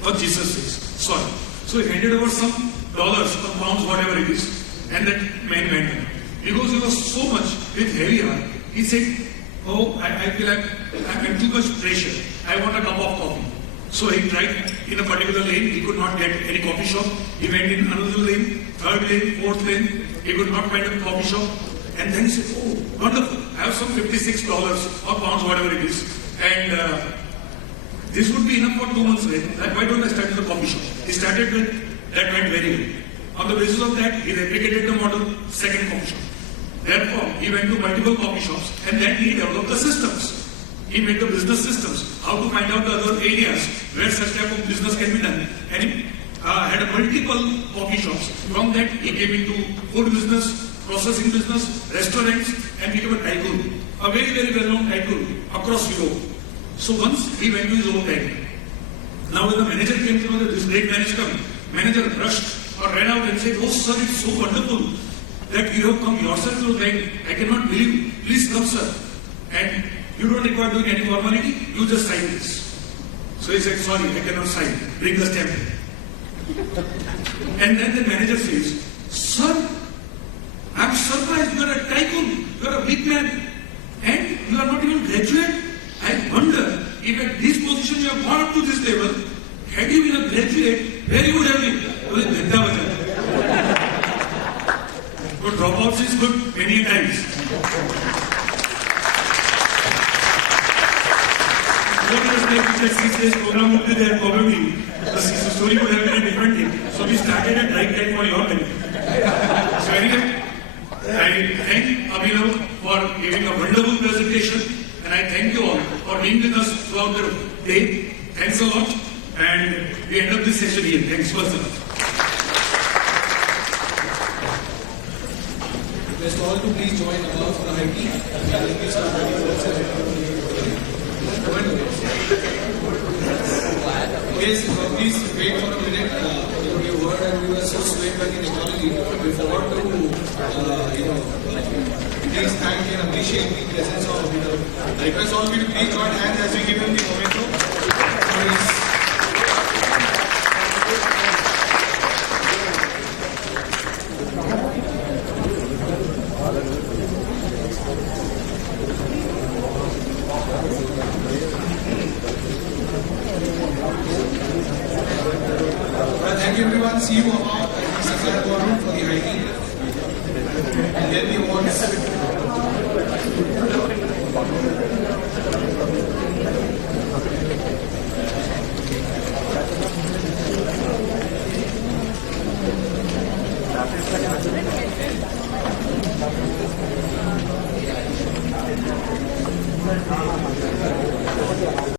what Jesus says. Sorry. So he handed over some dollars or pounds, whatever it is, and that man went out. Because he was so much with heavy heart, he said, oh, I feel I'm too much pressure. I want a cup of coffee. So he tried in a particular lane, he could not get any coffee shop. He went in another lane, third lane, fourth lane, he could not find a coffee shop. And then he said, oh, wonderful, I have some $56 or pounds, whatever it is. And this would be enough for 2 months rent. Why don't I start in the coffee shop? He started with, that went very well. On the basis of that, he replicated the model, second coffee shop. Therefore, he went to multiple coffee shops and then he developed the systems. He made the business systems, how to find out the other areas where such type of business can be done. And he had multiple coffee shops. From that, he came into food business, processing business, restaurants, and became a tycoon. A very, very well-known tycoon across Europe. So once he went to his own time. Now when the manager came to know that this great man is coming, manager rushed or ran out and said, oh sir, it's so wonderful that you have come yourself to the bank. I cannot believe. Please come, sir. And you don't require doing any formality, you just sign this. So he said, sorry, I cannot sign. Bring the stamp. And then the manager says, sir, I'm surprised, you are a tycoon, you are a big man, and you are not even graduate. I wonder if at this position you have gone up to this level, had you been a graduate, where you would have been? But dropouts is good many times. If 6 days program would be there, probably the story would have been a different thing. So we started at right time for your benefit. So anyway, I thank Abhinav for giving a wonderful presentation, and I thank you all for being with us throughout the day. Thanks a lot, and we end up this session here. Thanks once a lot. Request all to please join above for IT. Yes, please wait for a minute. You heard and we were so swayed by the technology. We forgot to, please thank and appreciate the presence of Abhinav. I request all of you to please join hands as we give him the memento. Thank you everyone. See you about the second room for the IT. And then the awards. Thank you.